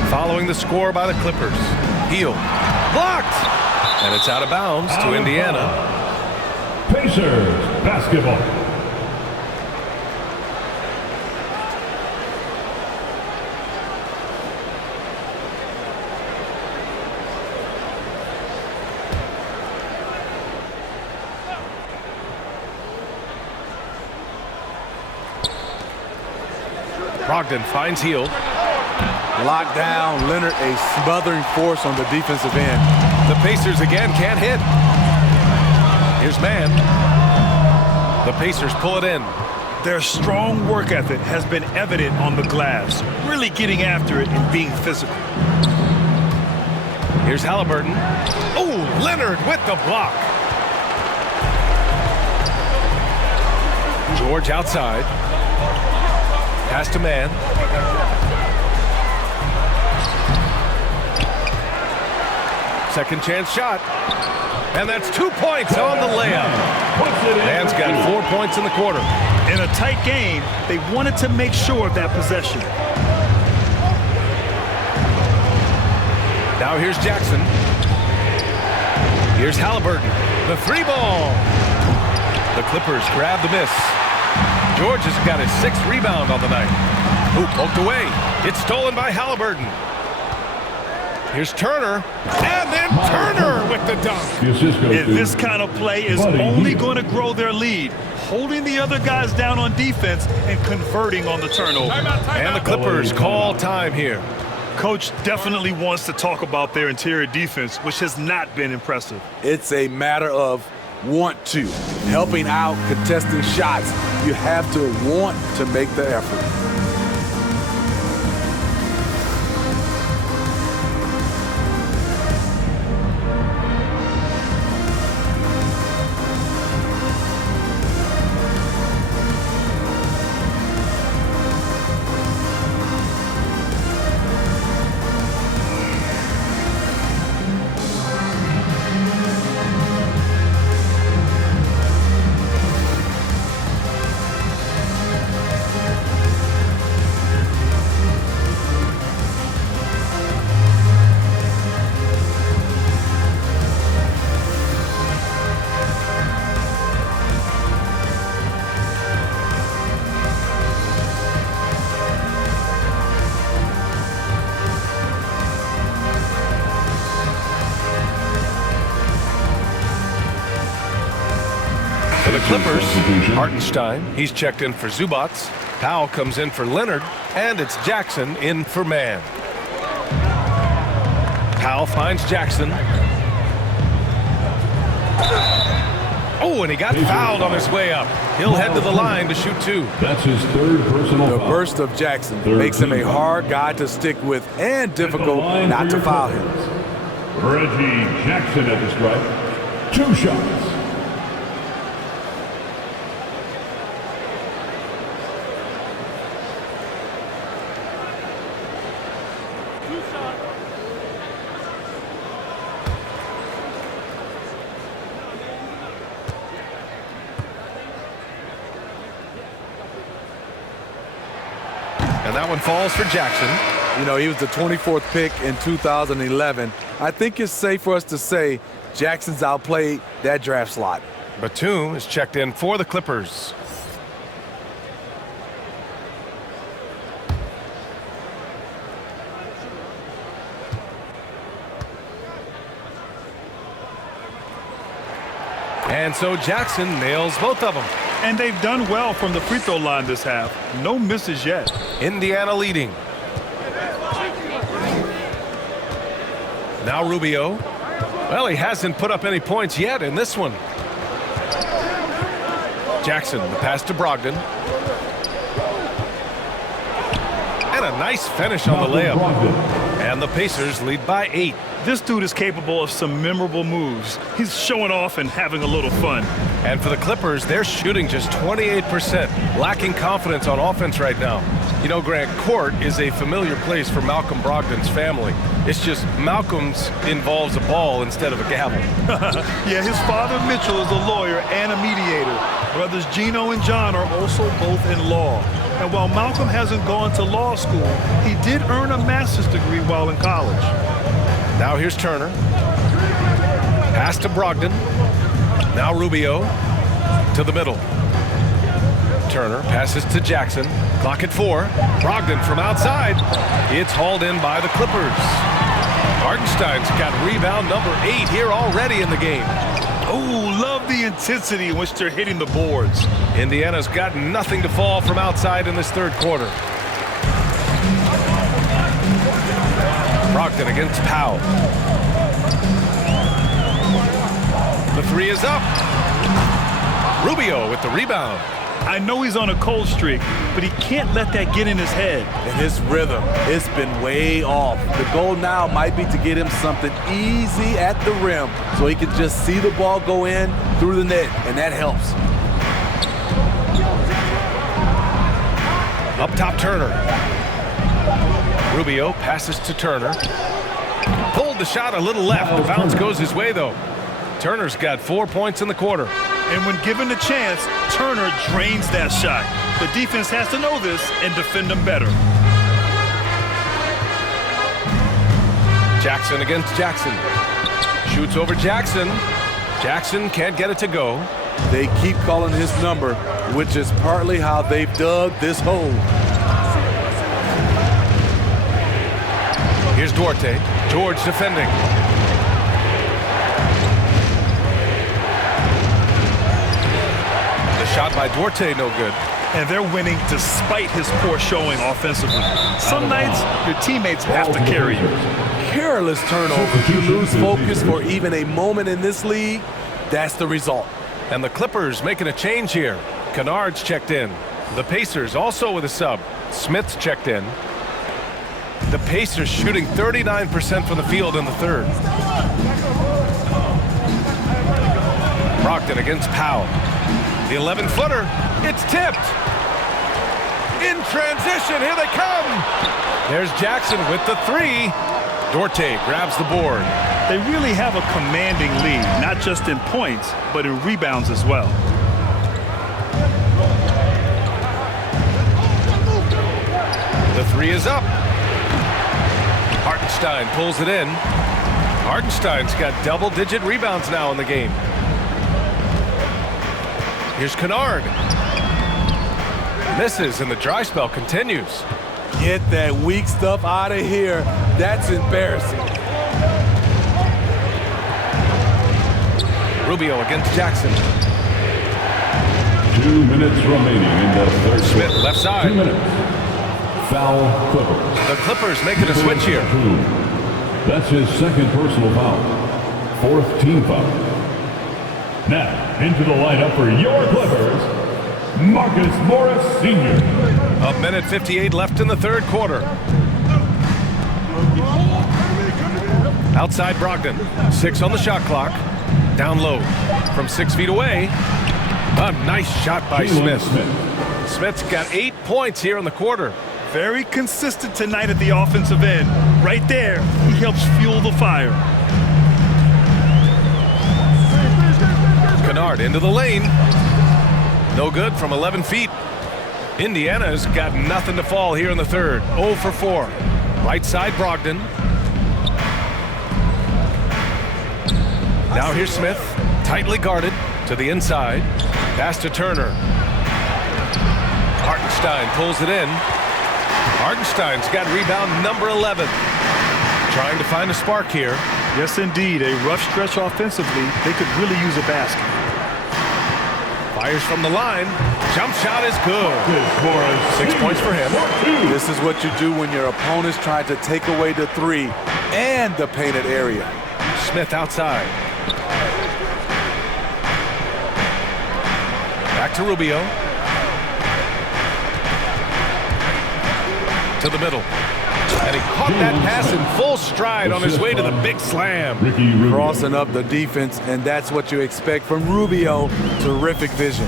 Following the score by the Clippers. Heel. Blocked! And it's out of bounds to Indiana. Pacers basketball. Brogdon finds Heel. Locked down, Leonard a smothering force on the defensive end. The Pacers again can't hit. Here's man. The Pacers pull it in. Their strong work ethic has been evident on the glass, really getting after it and being physical. Here's Halliburton. Oh, Leonard with the block. George outside. Pass to man. Second chance shot. And that's 2 points on the layup. Man's got 4 points in the quarter. In a tight game, they wanted to make sure of that possession. Now here's Jackson. Here's Halliburton. The 3 ball. The Clippers grab the miss. George has got his 6th rebound on the night. Ooh, poked away. It's stolen by Halliburton. Here's Turner. And then Turner with the dunk. And this kind of play is only going to grow their lead, holding the other guys down on defense and converting on the turnover. And the Clippers call time here. Coach definitely wants to talk about their interior defense, which has not been impressive. It's a matter of want to. Helping out, contesting shots. You have to want to make the effort. Clippers, Hartenstein, he's checked in for Zubats. Powell comes in for Leonard, and it's Jackson in for Mann. Powell finds Jackson. Oh, and he got fouled on his way up. He'll head to the line to shoot 2. That's his third personal The foul. burst of Jackson makes him a hard guy to stick with and difficult not to foul him. Reggie Jackson at the stripe. 2 shots. And that one falls for Jackson. You know, he was the 24th pick in 2011. I think it's safe for us to say Jackson's outplayed that draft slot. Batum is checked in for the Clippers. And so Jackson nails both of them. And they've done well from the free throw line this half. No misses yet. Indiana leading. Now Rubio. Well, he hasn't put up any points yet in this one. Jackson, the pass to Brogdon. And a nice finish on the layup. And the Pacers lead by 8. This dude is capable of some memorable moves. He's showing off and having a little fun. And for the Clippers, they're shooting just 28%, lacking confidence on offense right now. You know, Grant, court is a familiar place for Malcolm Brogdon's family. It's just Malcolm's involves a ball instead of a gavel. Yeah, his father Mitchell is a lawyer and a mediator. Brothers Gino and John are also both in law. And while Malcolm hasn't gone to law school, he did earn a master's degree while in college. Now here's Turner. Pass to Brogdon. Now Rubio to the middle. Turner passes to Jackson. Clock at 4. Brogdon from outside. It's hauled in by the Clippers. Hartenstein's got rebound number 8 here already in the game. Oh, love the intensity in which they're hitting the boards. Indiana's got nothing to fall from outside in this third quarter. Brogdon against Powell. The 3 is up. Rubio with the rebound. I know he's on a cold streak, but he can't let that get in his head. And his rhythm, it's been way off. The goal now might be to get him something easy at the rim so he can just see the ball go in through the net, and that helps. Up top, Turner. Rubio passes to Turner. Pulled the shot a little left. The bounce goes his way, though. Turner's got 4 points in the quarter. And when given the chance, Turner drains that shot. The defense has to know this and defend them better. Jackson against Jackson. Shoots over Jackson. Jackson can't get it to go. They keep calling his number, which is partly how they've dug this hole. Here's Duarte. George defending. The shot by Duarte, no good. And they're winning despite his poor showing offensively. Some nights, your teammates have to carry you. Careless turnover. You lose focus for even a moment in this league, that's the result. And the Clippers making a change here. Kennard's checked in. The Pacers also with a sub. Smith's checked in. The Pacers shooting 39% from the field in the third. Brogdon against Powell. The 11-footer. It's tipped. In transition, here they come. There's Jackson with the 3. Duarte grabs the board. They really have a commanding lead, not just in points, but in rebounds as well. The 3 is up. Hartenstein pulls it in. Hartenstein's got double-digit rebounds now in the game. Here's Kennard. Misses, and the dry spell continues. Get that weak stuff out of here. That's embarrassing. Rubio against Jackson. 2 minutes remaining in the third Smith, quarter. left side. 2 minutes. Foul, Clippers. The Clippers making a switch here. That's his second personal foul. 4th team foul. Now, into the lineup for your Clippers, Marcus Morris Sr. 1:58 left in the third quarter. Outside Brogdon. 6 on the shot clock. Down low from 6 feet away. A nice shot by Smith. Smith's got 8 points here in the quarter. Very consistent tonight at the offensive end. Right there, he helps fuel the fire. Kennard into the lane. No good from 11 feet. Indiana's got nothing to fall here in the third. 0 for 4. Right side Brogdon. Now here's Smith. Tightly guarded to the inside. Pass to Turner. Hartenstein pulls it in. Hartenstein's got rebound number 11. Trying to find a spark here. Yes, indeed. A rough stretch offensively. They could really use a basket. Fires from the line. Jump shot is good. 6 points for him. This is what you do when your opponent's trying to take away the 3 and the painted area. Smith outside. Back to Rubio. To the middle. And he caught that pass in full stride on his way to the big slam. Crossing up the defense, and that's what you expect from Rubio. Terrific vision.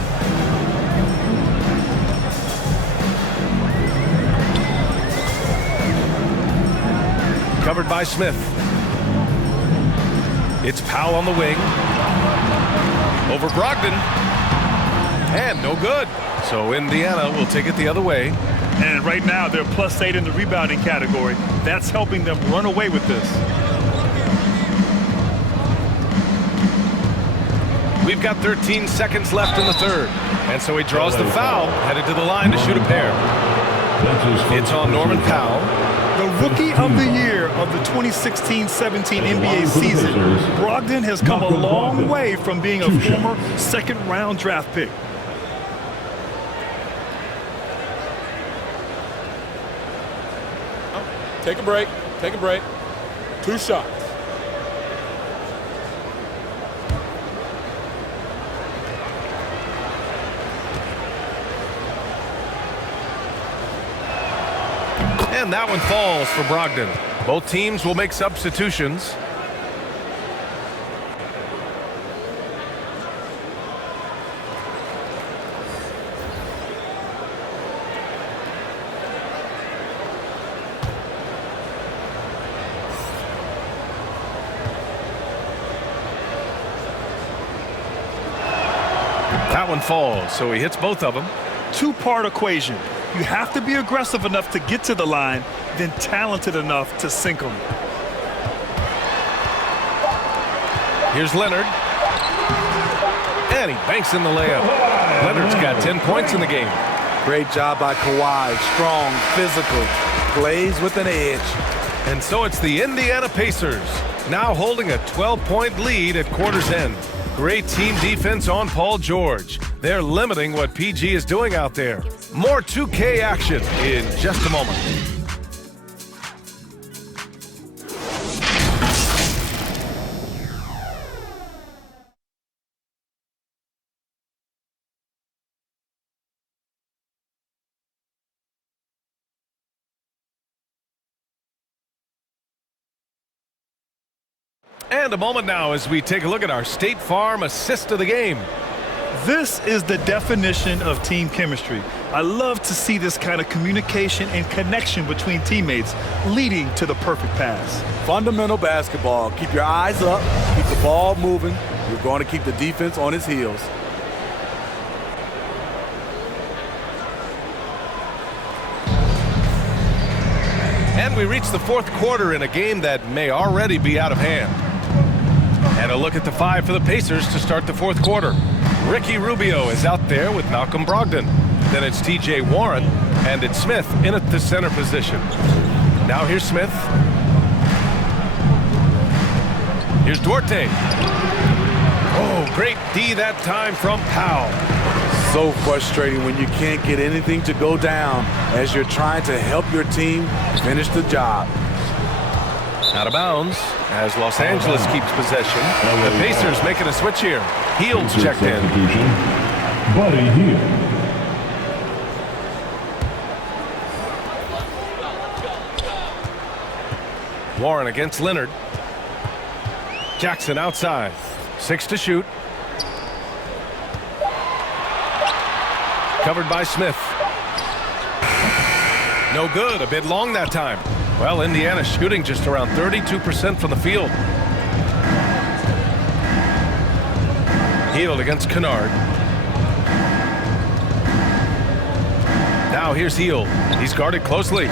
Covered by Smith. It's Powell on the wing. Over Brogdon. And no good. So Indiana will take it the other way. And right now, they're +8 in the rebounding category. That's helping them run away with this. We've got 13 seconds left in the third. And so he draws the foul, headed to the line to shoot a pair. It's on Norman Powell. The rookie of the year of the 2016-17 NBA season, Brogdon has come a long way from being a former second-round draft pick. Take a break. Take a break. 2 shots. And that one falls for Brogdon. Both teams will make substitutions. That one falls, so he hits both of them. Two-part equation. You have to be aggressive enough to get to the line, then talented enough to sink them. Here's Leonard. And he banks in the layup. Leonard's got 10 points in the game. Great job by Kawhi. Strong, physical, plays with an edge. And so it's the Indiana Pacers, now holding a 12-point lead at quarter's end. Great team defense on Paul George. They're limiting what PG is doing out there. More 2K action in just a moment. And a moment now as we take a look at our State Farm assist of the game. This is the definition of team chemistry. I love to see this kind of communication and connection between teammates leading to the perfect pass. Fundamental basketball. Keep your eyes up, keep the ball moving. You're going to keep the defense on its heels. And we reach the fourth quarter in a game that may already be out of hand. And a look at the 5 for the Pacers to start the fourth quarter. Ricky Rubio is out there with Malcolm Brogdon. Then it's T.J. Warren, and it's Smith in at the center position. Now here's Smith. Here's Duarte. Oh, great D that time from Powell. So frustrating when you can't get anything to go down as you're trying to help your team finish the job. Out of bounds as Los Angeles keeps possession. The Pacers making a switch here. Hield's checked in. Buddy Hield. Warren against Leonard. Jackson outside. 6 to shoot. Covered by Smith. No good. A bit long that time. Well, Indiana shooting just around 32% from the field. Hield against Kennard. Now here's Hield. He's guarded closely.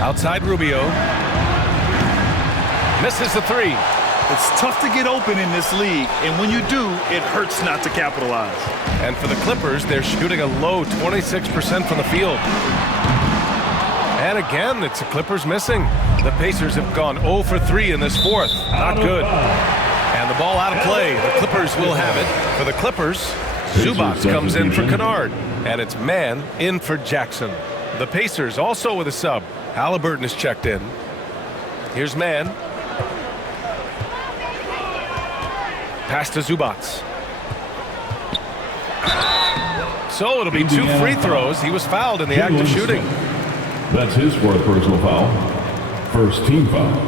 Outside Rubio. Misses the 3. It's tough to get open in this league, and when you do, it hurts not to capitalize. And for the Clippers, they're shooting a low 26% from the field. And again, it's the Clippers missing. The Pacers have gone 0 for 3 in this fourth. Not good. And the ball out of play. The Clippers will have it. For the Clippers, Zubac comes in for Kennard. And it's Mann in for Jackson. The Pacers also with a sub. Halliburton is checked in. Here's Mann. Pass to Zubac. So it'll be 2 free throws. He was fouled in the act of shooting. That's his 4th personal foul. First team foul.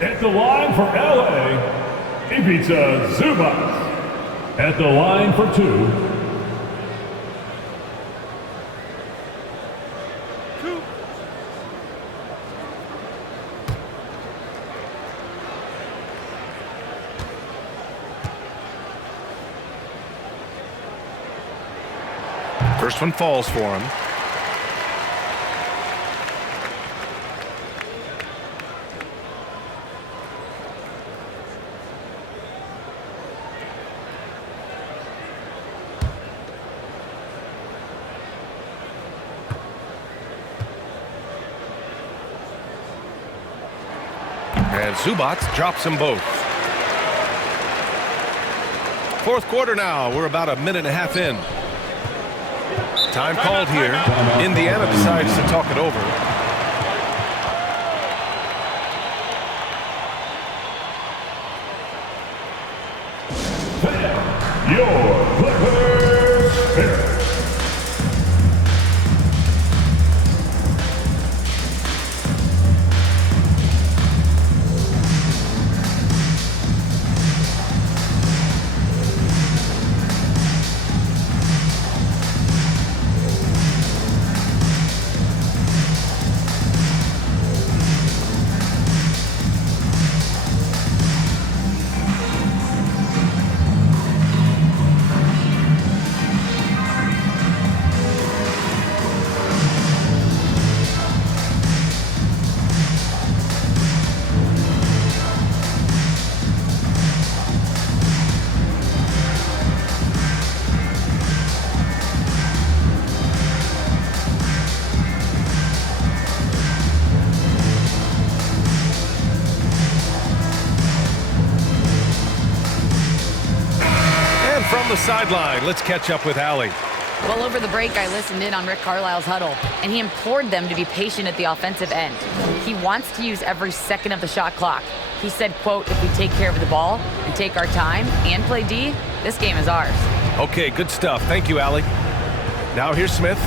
At the line for LA, Ivica Zubac. At the line for 2. First one falls for him. And Zubac drops them both. Fourth quarter now. We're about a minute and a half in. Time called here. Indiana decides to talk it over. Your Clippers. From the sideline, let's catch up with Allie. Well, over the break, I listened in on Rick Carlisle's huddle, and he implored them to be patient at the offensive end. He wants to use every second of the shot clock. He said, quote, if we take care of the ball and take our time and play D, this game is ours. Okay, good stuff. Thank you, Allie. Now here's Smith.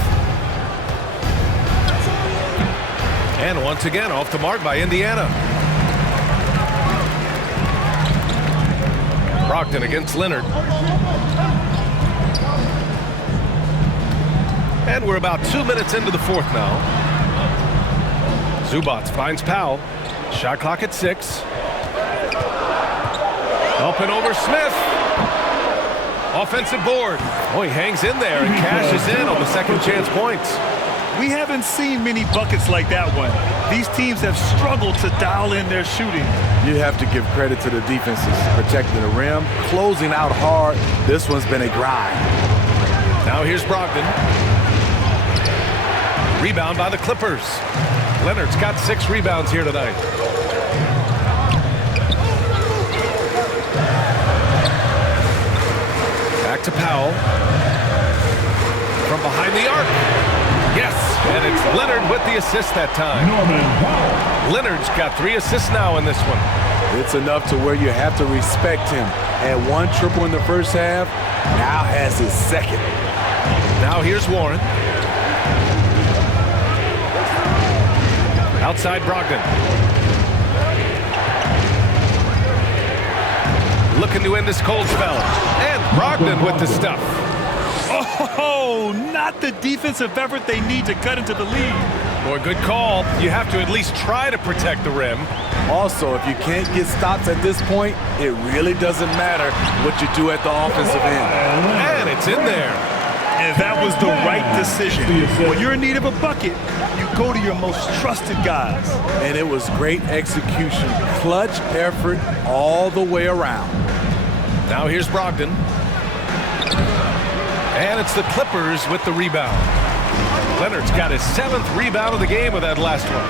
And once again, off the mark by Indiana. Brogdon against Leonard. And we're about 2 minutes into the fourth now. Zubac finds Powell. Shot clock at 6. Up and over Smith. Offensive board. Oh, he hangs in there and cashes in on the second chance points. We haven't seen many buckets like that one. These teams have struggled to dial in their shooting. You have to give credit to the defenses protecting the rim, closing out hard. This one's been a grind. Now here's Brogdon. Rebound by the Clippers. Leonard's got 6 rebounds here tonight. Back Back to Powell. From behind the arc. Yes, and it's Leonard with the assist that time. Leonard's got 3 assists now in this one. It's enough to where you have to respect him. Had 1 triple in the first half, now has his second. Now here's Warren. Outside Brogdon. Looking to end this cold spell. And Brogdon with the stuff. Oh, not the defensive effort they need to cut into the lead. Boy, good call. You have to at least try to protect the rim. Also, if you can't get stops at this point, it really doesn't matter what you do at the offensive end. And it's in there. And that was the right decision. When you're in need of a bucket, you go to your most trusted guys. And it was great execution. Clutch effort all the way around. Now here's Brogdon. And it's the Clippers with the rebound. Leonard's got his 7th rebound of the game with that last one.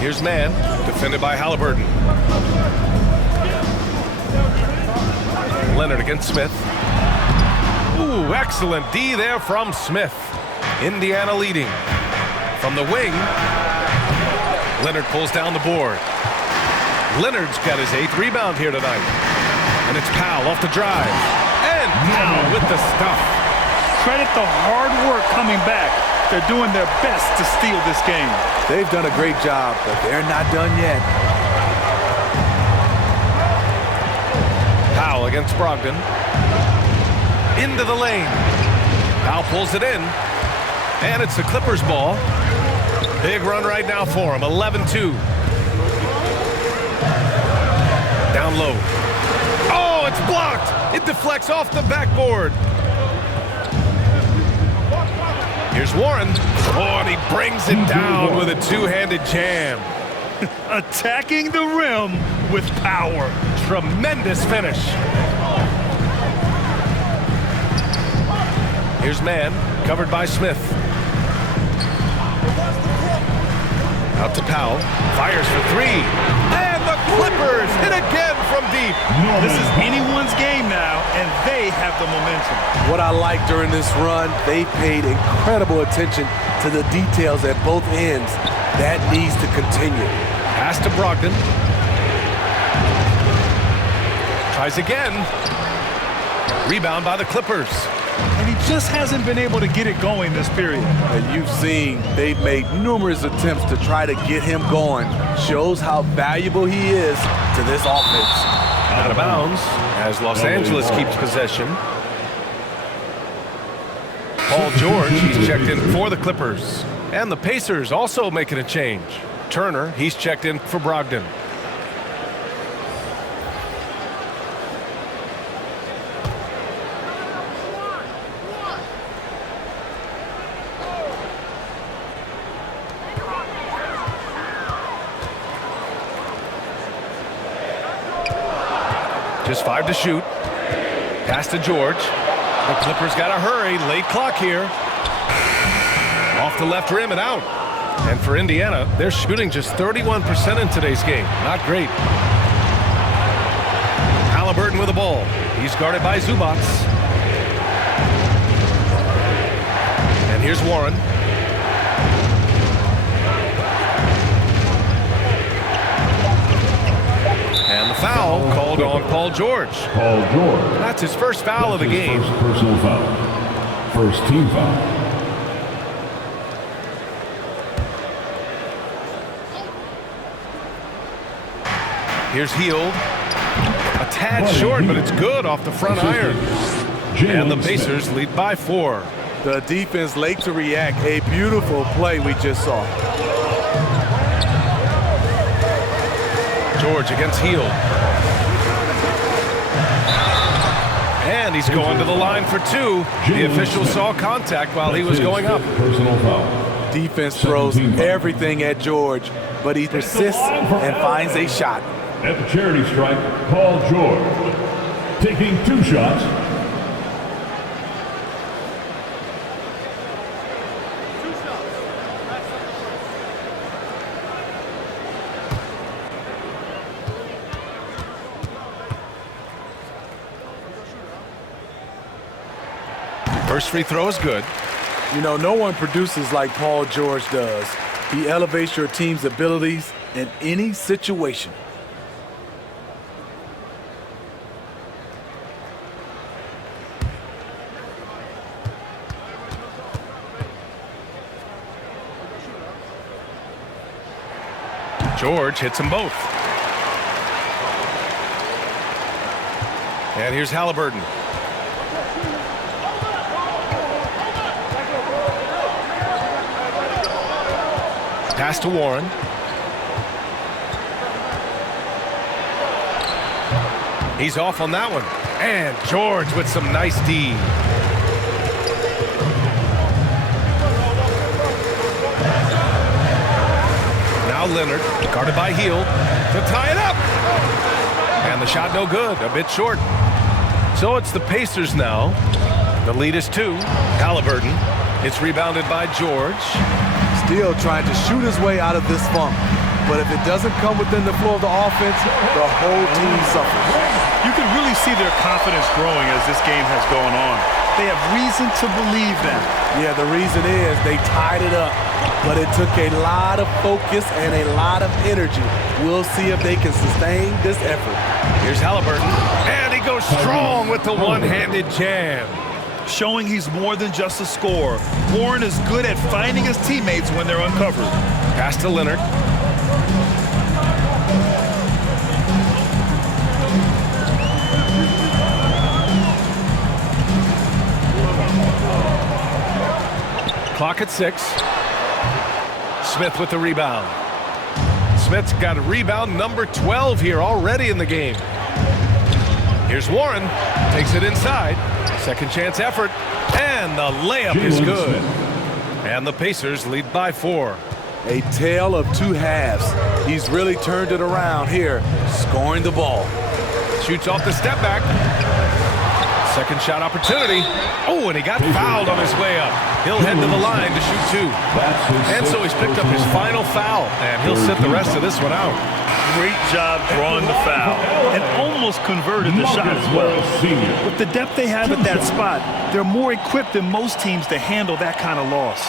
Here's Mann, defended by Halliburton. Leonard against Smith. Ooh, excellent D there from Smith. Indiana leading. From the wing, Leonard pulls down the board. Leonard's got his 8th rebound here tonight. And it's Powell off the drive. And Powell with the stuff. Credit the hard work coming back. They're doing their best to steal this game. They've done a great job, but they're not done yet. Powell against Brogdon. Into the lane. Powell pulls it in. And it's the Clippers ball. Big run right now for him. 11-2. Down low. Oh, it's blocked. It deflects off the backboard. Here's Warren. Oh, and he brings it down with a 2-handed jam. Attacking the rim with power. Tremendous finish. Here's Mann, covered by Smith. Out to Powell. Fires for 3. And the Clippers hit again from deep. This is anyone's game now, and they have the momentum. What I like during this run, they paid incredible attention to the details at both ends. That needs to continue. Pass to Brogdon. Tries again. Rebound by the Clippers. And he just hasn't been able to get it going this period. And you've seen they've made numerous attempts to try to get him going. Shows how valuable he is to this offense. Out of bounds as Los Angeles keeps possession. Paul George, he's checked in for the Clippers. And the Pacers also making a change. Turner, he's checked in for Brogdon. Just 5 to shoot. Pass to George. The Clippers got to hurry. Late clock here. Off the left rim and out. And for Indiana, they're shooting just 31% in today's game. Not great. Halliburton with the ball. He's guarded by Zubac. And here's Warren. And the foul called on Paul George. Paul George. That's his first foul of the game. First personal foul. First team foul. Here's Hield. A tad short, but it's good off the front iron. And the Pacers lead by 4. The defense late to react. A beautiful play we just saw. George against Hield. And he's going to the line for 2. The official saw contact while he was going up. Personal foul. Defense throws everything at George, but he persists and finds a shot. At the charity stripe, Paul George taking 2 shots. First free throw is good. You know, no one produces like Paul George does. He elevates your team's abilities in any situation. George hits them both. And here's Halliburton. Pass to Warren. He's off on that one. And George with some nice D. Now Leonard, guarded by Heel, to tie it up. And the shot no good, a bit short. So it's the Pacers now. The lead is 2. Halliburton. It's rebounded by George. Still trying to shoot his way out of this funk. But if it doesn't come within the flow of the offense, the whole team suffers. You can really see their confidence growing as this game has gone on. They have reason to believe that. Yeah, the reason is they tied it up. But it took a lot of focus and a lot of energy. We'll see if they can sustain this effort. Here's Halliburton. And he goes strong with the one-handed jam. Showing he's more than just a scorer. Warren is good at finding his teammates when they're uncovered. Pass to Leonard. Clock at 6. Smith with the rebound. Smith's got a rebound number 12 here already in the game. Here's Warren. Takes it inside. Second chance effort. And the layup is good. And the Pacers lead by 4. A tale of 2 halves. He's really turned it around here, scoring the ball. Shoots off the step back. Second shot opportunity. Oh, and he got fouled on his way up. He'll head to the line to shoot 2. And so he's picked up his final foul, and he'll sit the rest of this one out. Great job drawing the foul and almost converted the shot as well. With the depth they have at that spot, they're more equipped than most teams to handle that kind of loss.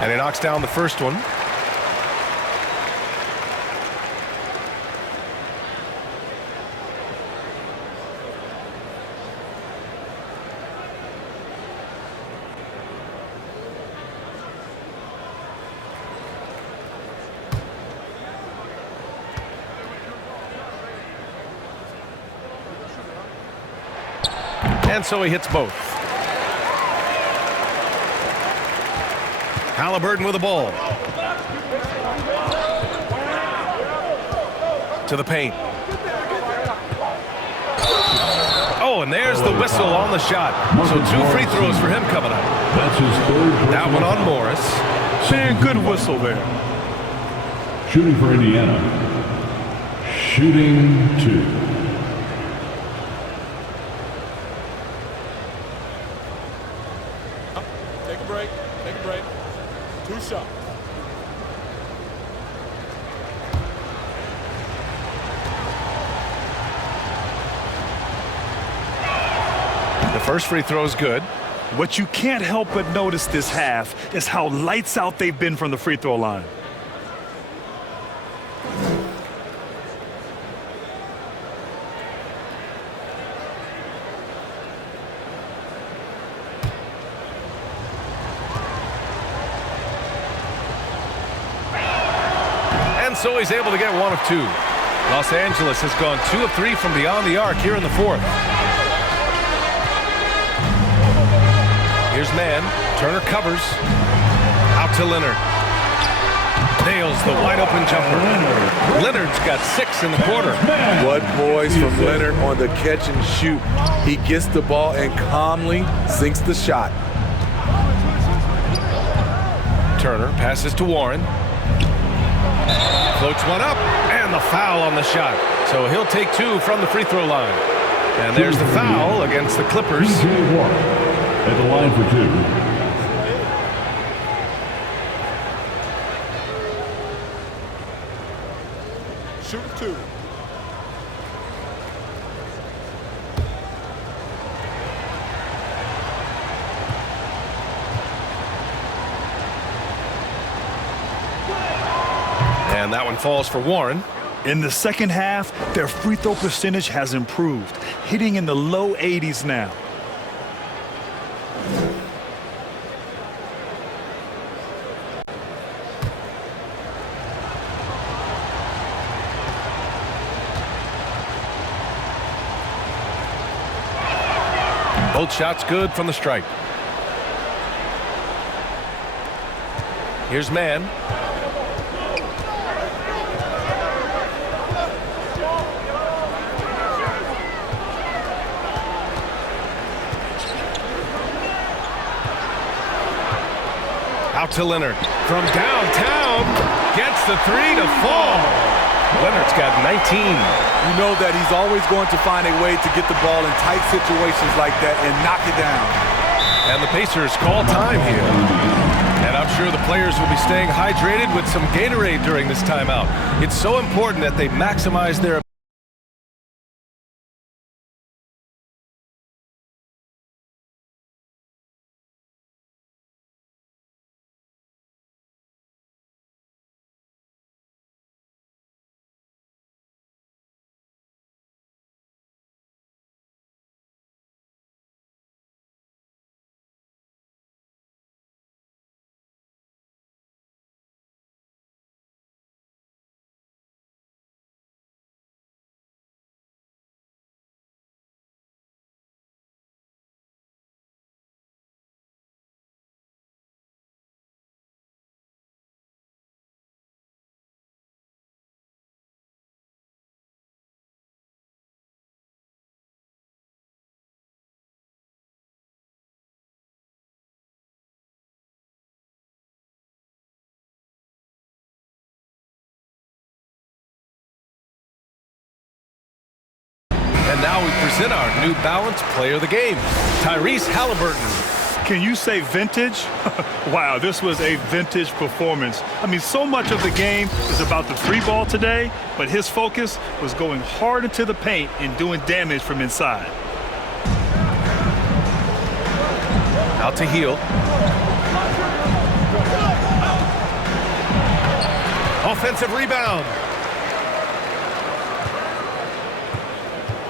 And he knocks down the first one. And so he hits both. Halliburton with the ball. To the paint. Oh, and there's the whistle on the shot. So 2 free throws for him coming up. That's his third. That one on Morris. Man, good whistle there. Shooting for Indiana. Shooting 2. Take a break. Take a break. 2 shots. The first free throw is good. What you can't help but notice this half is how lights out they've been from the free throw line. So he's able to get 1 of 2. Los Angeles has gone 2 of 3 from beyond the arc here in the 4th. Here's man. Turner covers. Out to Leonard. Nails the wide open jumper. Leonard's got 6 in the quarter. What poise from Leonard on the catch and shoot. He gets the ball and calmly sinks the shot. Turner passes to Warren. Floats one up, and the foul on the shot. So he'll take 2 from the free throw line. And there's the foul against the Clippers. At the line for two. Shoot two. And that one falls for Warren. In the second half, their free throw percentage has improved, hitting in the low 80s now. Both shots good from the stripe. Here's man. Out to Leonard from downtown, gets the three to fall. Leonard's got 19. You know that he's always going to find a way to get the ball in tight situations like that and knock it down. And the Pacers call time here. And I'm sure the players will be staying hydrated with some Gatorade during this timeout. It's so important that they maximize their And now we present our New Balance Player of the Game, Tyrese Halliburton. Can you say vintage? Wow, this was a vintage performance. I mean, so much of the game is about the three ball today, but his focus was going hard into the paint and doing damage from inside. Out to Heel. Offensive rebound.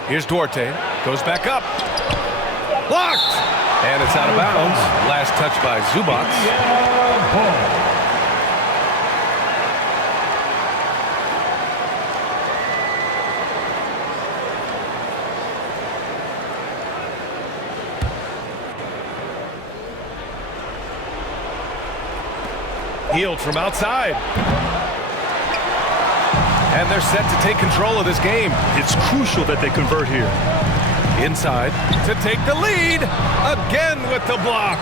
Here's Duarte, goes back up, blocked, and it's out of bounds. Last touch by Zubac. Healed from outside. And they're set to take control of this game. It's crucial that they convert here. Inside to take the lead. Again with the block.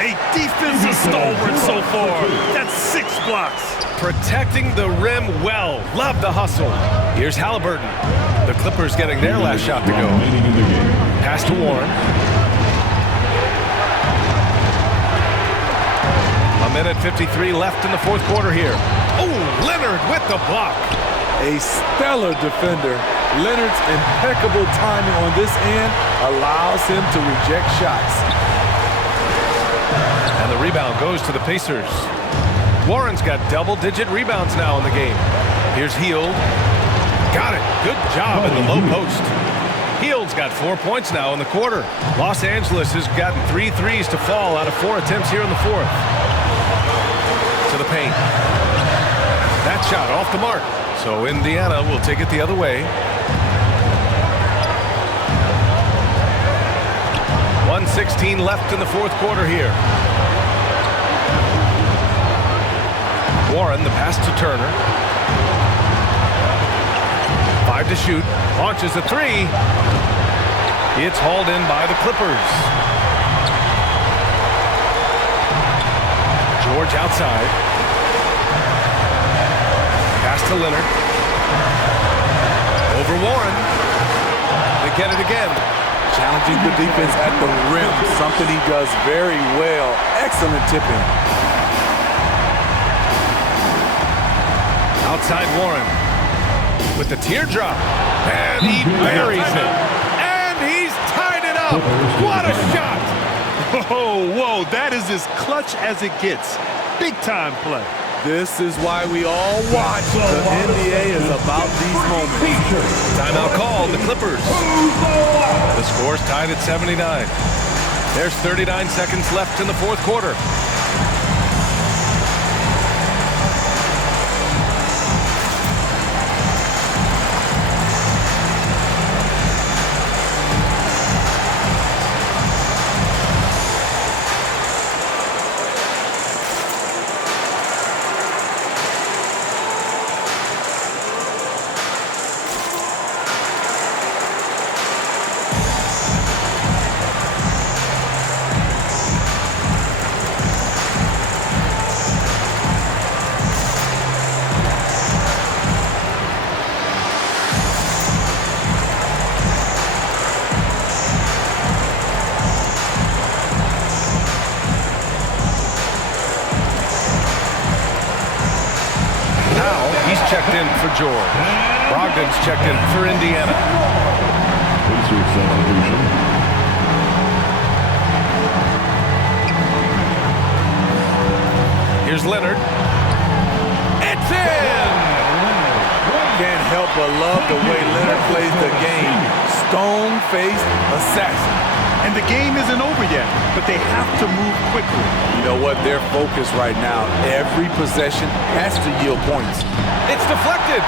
A defensive stalwart so far. That's 6 blocks. Protecting the rim well. Love the hustle. Here's Halliburton. The Clippers getting their last shot to go. Pass to Warren. A minute 53 left in the fourth quarter here. Oh, Leonard with the block. A stellar defender. Leonard's impeccable timing on this end allows him to reject shots. And the rebound goes to the Pacers. Warren's got double-digit rebounds now in the game. Here's Hield. Got it. Good job in the low post. Hield's got 4 points now in the quarter. Los Angeles has gotten 3 threes to fall out of 4 attempts here in the fourth. To the paint. That shot off the mark. So Indiana will take it the other way. 1:16 left in the fourth quarter here. Warren, the pass to Turner. 5 to shoot. Launches a 3. It's hauled in by the Clippers. George outside. Pass to Leonard. Over Warren. They get it again. Challenging the defense at the rim, something he does very well. Excellent tipping. Outside Warren with the teardrop. And he buries it. And he's tied it up. What a shot. Oh, whoa, that is as clutch as it gets. Big time play. This is why we all watch. The NBA is about these moments. Timeout called, the Clippers. The score's tied at 79. There's 39 seconds left in the fourth quarter. Checked in for George. Brogdon's checked in for Indiana. Here's Leonard. It's in! Can't help but love the way Leonard plays the game. Stone-faced assassin. And the game isn't over yet, but they have to move quickly. You know what? Their focus right now, every possession has to yield points. It's deflected.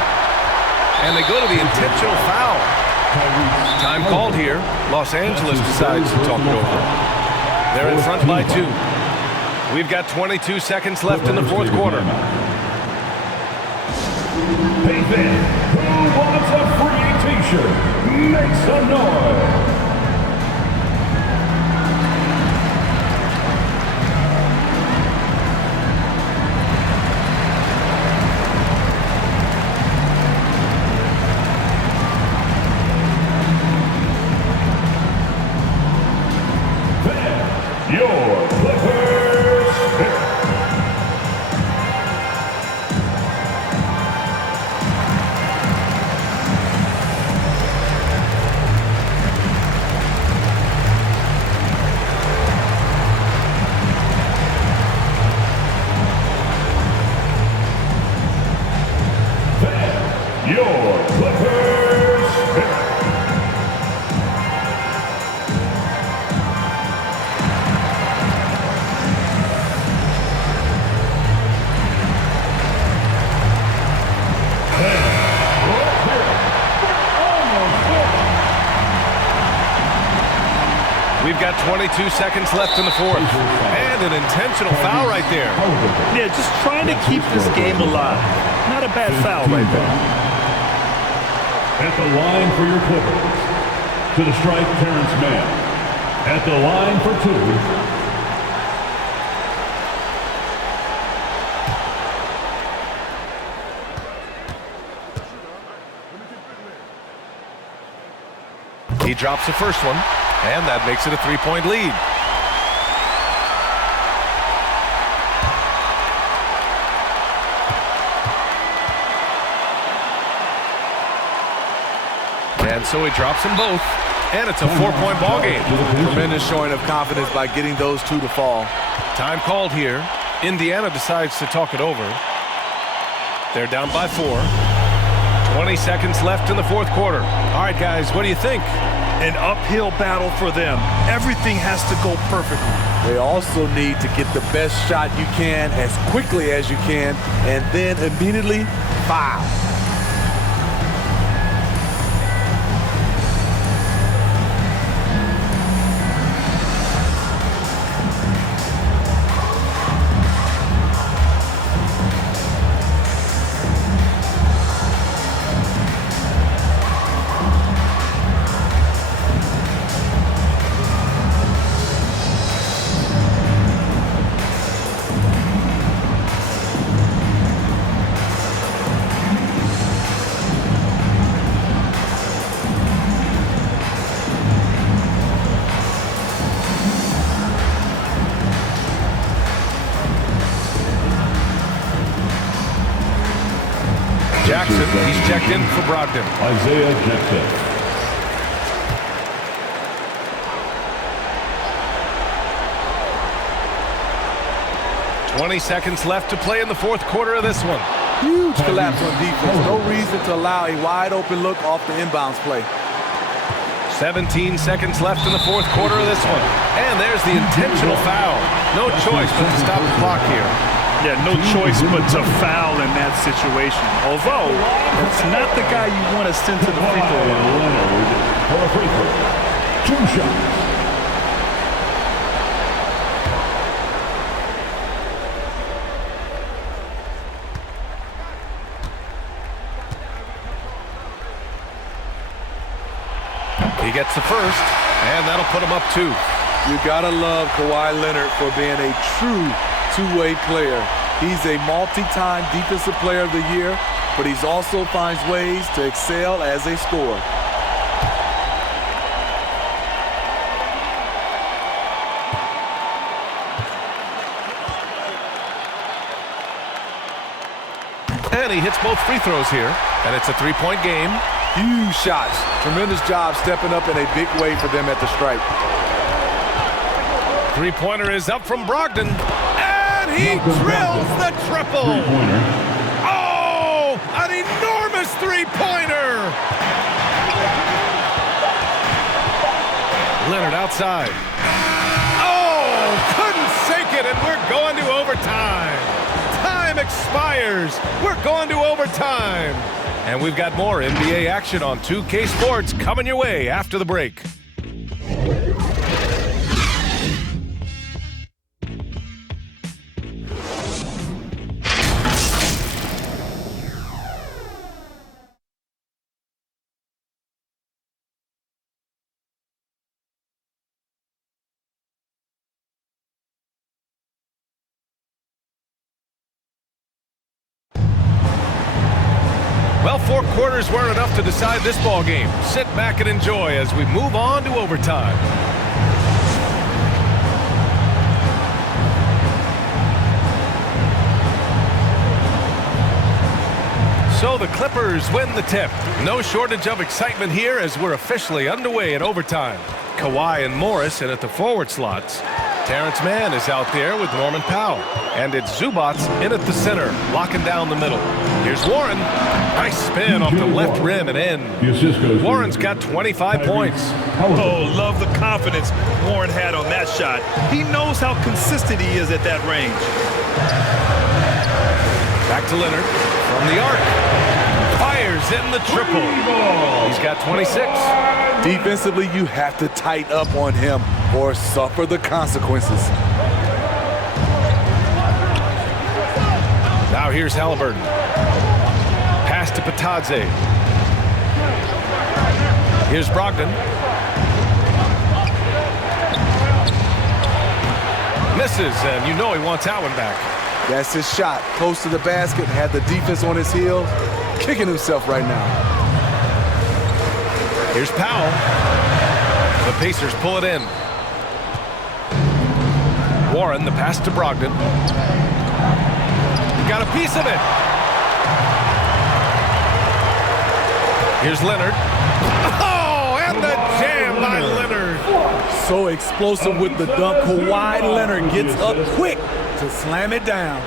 And they go to the intentional foul. Time called here. Los Angeles decides to talk it over. They're in front by 2. We've got 22 seconds left in the fourth quarter. Hey then, who wants a free t-shirt? Make some noise. Your Clippers pick. Your Clippers pick. We've got 22 seconds left in the fourth. And an intentional foul right there. Yeah, just trying to keep this game alive. Not a bad foul right there. At the line for your Clippers. To the strike, Terrence Mann. At the line for 2. He drops the first one, and that makes it a 3-point lead. And so he drops them both, and it's a 4-point ball game. Tremendous showing of confidence by getting those 2 to fall. Time called here. Indiana decides to talk it over. They're down by 4. 20 seconds left in the fourth quarter. All right, guys, what do you think? An uphill battle for them. Everything has to go perfectly. They also need to get the best shot you can as quickly as you can, and then immediately foul. Jackson, he's checked in for Brogdon. Isaiah Jackson. 20 seconds left to play in the fourth quarter of this one. Huge collapse on defense. No reason to allow a wide open look off the inbounds play. 17 seconds left in the fourth quarter of this one. And there's the intentional foul. No choice but to stop the clock here. Yeah, no choice but to foul in that situation. Although, that's not the guy you want to send to the free throw line. For a free throw. 2 shots. He gets the first, and that'll put him up 2. You gotta love Kawhi Leonard for being a true two-way player. He's a multi-time defensive player of the year, but he also finds ways to excel as a scorer. And he hits both free throws here, and it's a 3-point game. Huge shots. Tremendous job stepping up in a big way for them at the stripe. Three-pointer is up from Brogdon, and he drills the triple. Oh, an enormous three-pointer. Leonard outside. Oh, couldn't sink it, and we're going to overtime. Time expires. We're going to overtime. And we've got more NBA action on 2K Sports coming your way after the break. Well, 4 quarters weren't enough to decide this ball game. Sit back and enjoy as we move on to overtime. So the Clippers win the tip. No shortage of excitement here as we're officially underway in overtime. Kawhi and Morris in at the forward slots. Terrence Mann is out there with Norman Powell. And it's Zubats in at the center, locking down the middle. Here's Warren. Nice spin off the left rim and in. Warren's got 25 points. Oh, love the confidence Warren had on that shot. He knows how consistent he is at that range. Back to Leonard from the arc. Fires in the triple. He's got 26. Defensively, you have to tighten up on him or suffer the consequences. Now here's Halliburton. Pass to Patadze. Here's Brogdon. Misses, and you know he wants that one back. That's his shot. Close to the basket, had the defense on his heels, kicking himself right now. Here's Powell. The Pacers pull it in. Warren, the pass to Brogdon. Got a piece of it. Here's Leonard. Oh, and the jam by Leonard. So explosive with the dunk. Kawhi Leonard gets up quick to slam it down.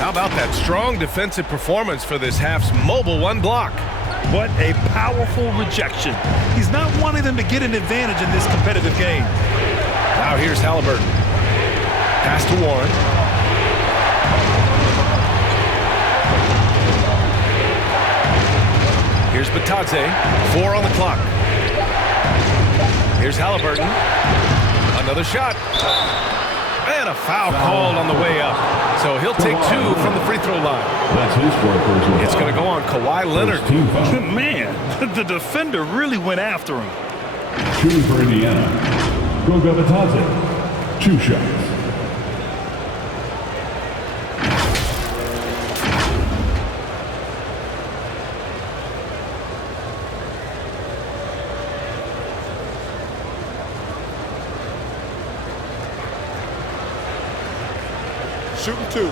How about that strong defensive performance for this half's mobile one block? What a powerful rejection. He's not wanting them to get an advantage in this competitive game. Now here's Halliburton. Pass to Warren. Here's Batadze. 4 on the clock. Here's Halliburton. Another shot. And a foul called on the way up. So he'll take 2 from the free throw line. That's his personal It's going to go on Kawhi Leonard. Man, the defender really went after him. Shooting for Indiana. Goga Batadze. 2 shots. Shooting 2.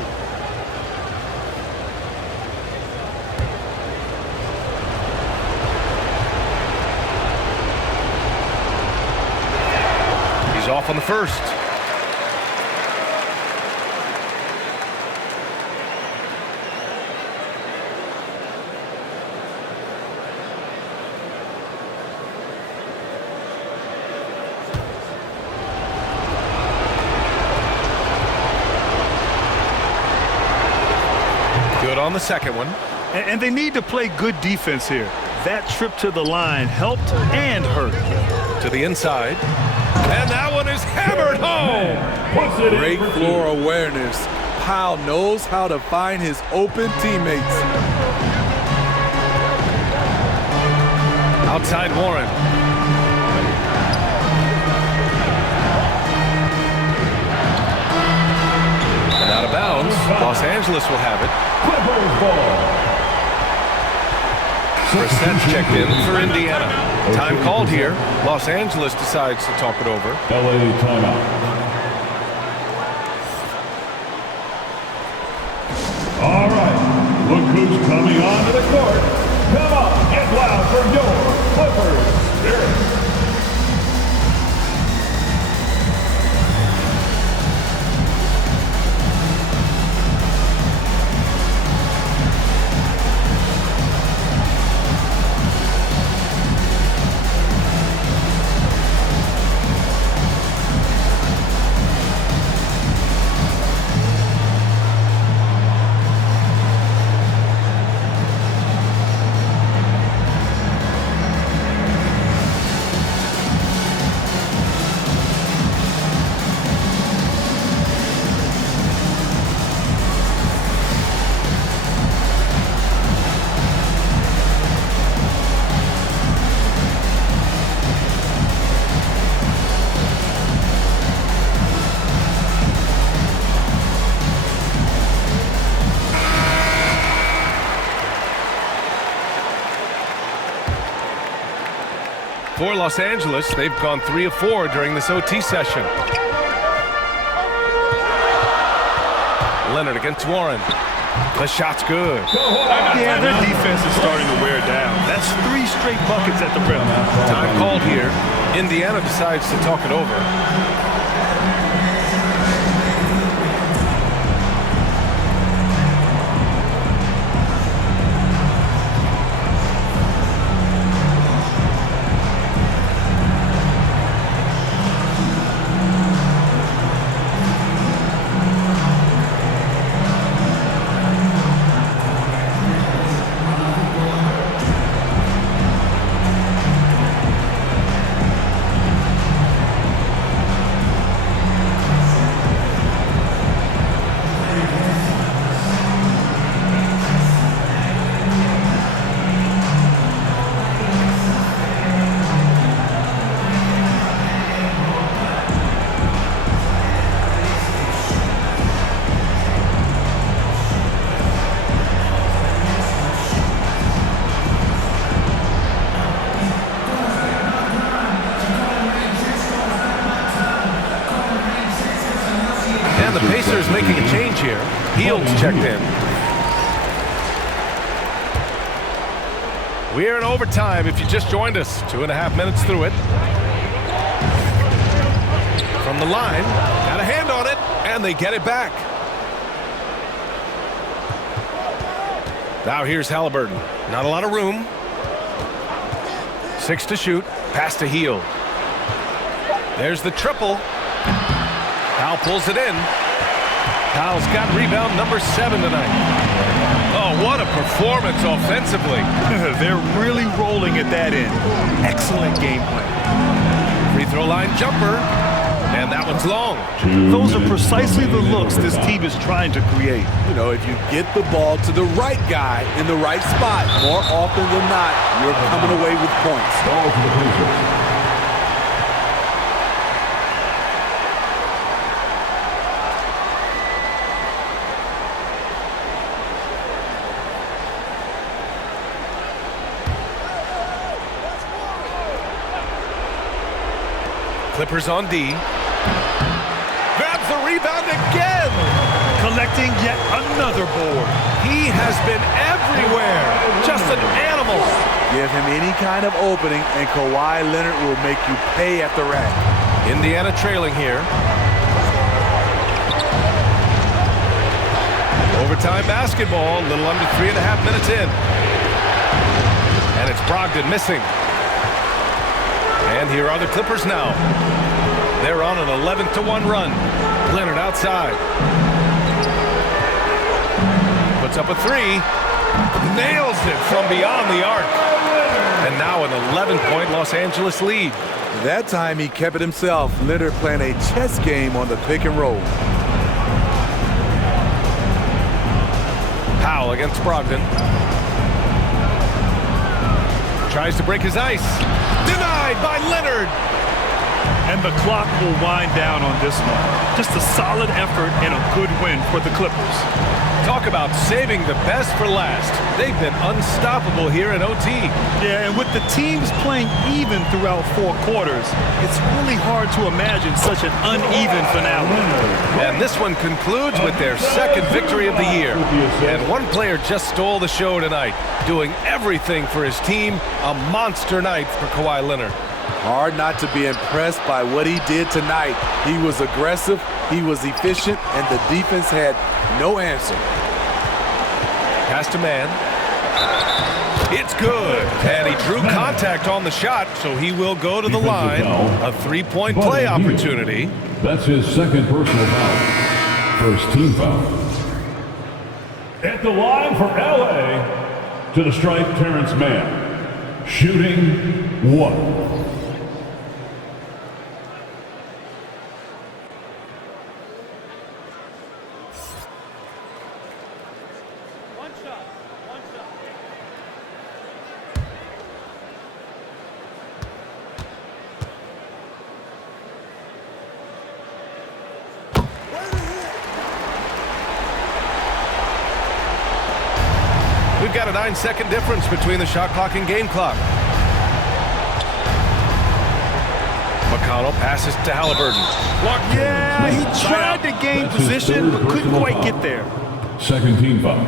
off on the first. Good on the second one. And they need to play good defense here. That trip to the line helped and hurt. To the inside. And that one is hammered home. Great floor awareness. Powell knows how to find his open teammates. Outside Warren. And out of bounds. Los Angeles will have it. Clippers ball. Brissett checked in for Indiana. Time called here. Los Angeles decides to talk it over. LA timeout. All right, look who's coming onto the court. Come on, get loud for your Clippers Spirit. For Los Angeles, they've gone 3 of 4 during this OT session. Leonard against Warren. The shot's good. Yeah, their defense is starting to wear down. That's 3 straight buckets at the rim. Time called here. Indiana decides to talk it over. Pacers making a change here. Heald's checked in. We're in overtime if you just joined us. 2.5 minutes through it. From the line, got a hand on it, and they get it back. Now here's Halliburton. Not a lot of room. 6 to shoot. Pass to Hield. There's the triple. Powell pulls it in. Powell's got rebound number 7 tonight. Oh, what a performance offensively. They're really rolling at that end. Excellent game plan. Free throw line jumper. And that one's long. Those are precisely the looks this team is trying to create. You know, if you get the ball to the right guy in the right spot, more often than not, you're coming away with points. Ball to the Pacers. Clippers on D. Grabs the rebound again. Collecting yet another board. He has been everywhere. Just an animal. Give him any kind of opening, and Kawhi Leonard will make you pay at the rack. Indiana trailing here. Overtime basketball, a little under 3.5 minutes in. And it's Brogdon missing. And here are the Clippers now. They're on an 11-1 run. Leonard outside. Puts up a three. Nails it from beyond the arc. And now an 11-point Los Angeles lead. That time he kept it himself. Leonard playing a chess game on the pick and roll. Powell against Brogdon. Tries to break his ice. Denied by Leonard. And the clock will wind down on this one. Just a solid effort and a good win for the Clippers. Talk about saving the best for last. They've been unstoppable here in OT. Yeah, and with the teams playing even throughout 4 quarters, it's really hard to imagine such an uneven finale. And this one concludes with their second victory of the year. And one player just stole the show tonight, doing everything for his team. A monster night for Kawhi Leonard. Hard not to be impressed by what he did tonight. He was aggressive, he was efficient, and the defense had no answer. Pass to man. It's good. And he drew contact on the shot, so he will go to the line. A 3-point play opportunity. That's his second personal foul. First team foul. At the line for LA, to the stripe, Terrence Mann. Shooting 1. We've got a 9-second difference between the shot clock and game clock. McConnell passes to Halliburton. Yeah, he tried to gain position, but couldn't quite get there. Second team foul.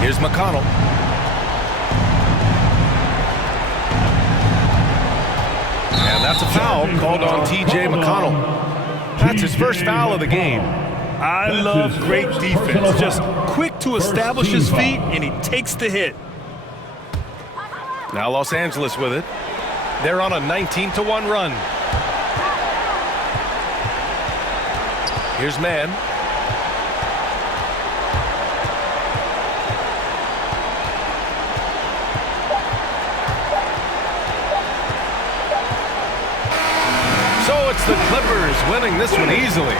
Here's McConnell. And that's a foul called on T.J. McConnell. That's his first foul of the game. I love great defense. Just quick to establish his feet, and he takes the hit. Now Los Angeles with it. They're on a 19-1 run. Here's Mann. So it's the Clippers winning this one easily.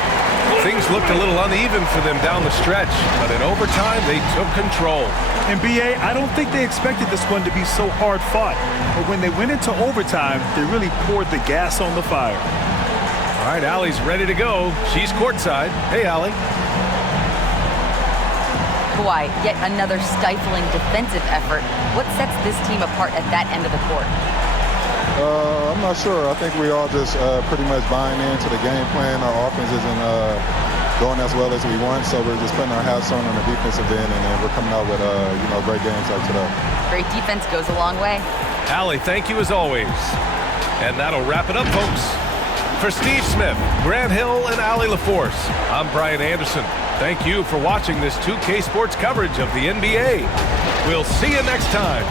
Things looked a little uneven for them down the stretch, but in overtime, they took control. And B.A., I don't think they expected this one to be so hard fought. But when they went into overtime, they really poured the gas on the fire. All right, Allie's ready to go. She's courtside. Hey, Allie. Kawhi, yet another stifling defensive effort. What sets this team apart at that end of the court? I'm not sure. I think we all just pretty much buying into the game plan. Our offense isn't going as well as we want, so we're just putting our hats on the defensive end, and then we're coming out with great games like today. Great defense goes a long way. Allie, thank you as always. And that'll wrap it up, folks. For Steve Smith, Grant Hill, and Allie LaForce, I'm Bryant Anderson. Thank you for watching this 2K Sports coverage of the NBA. We'll see you next time.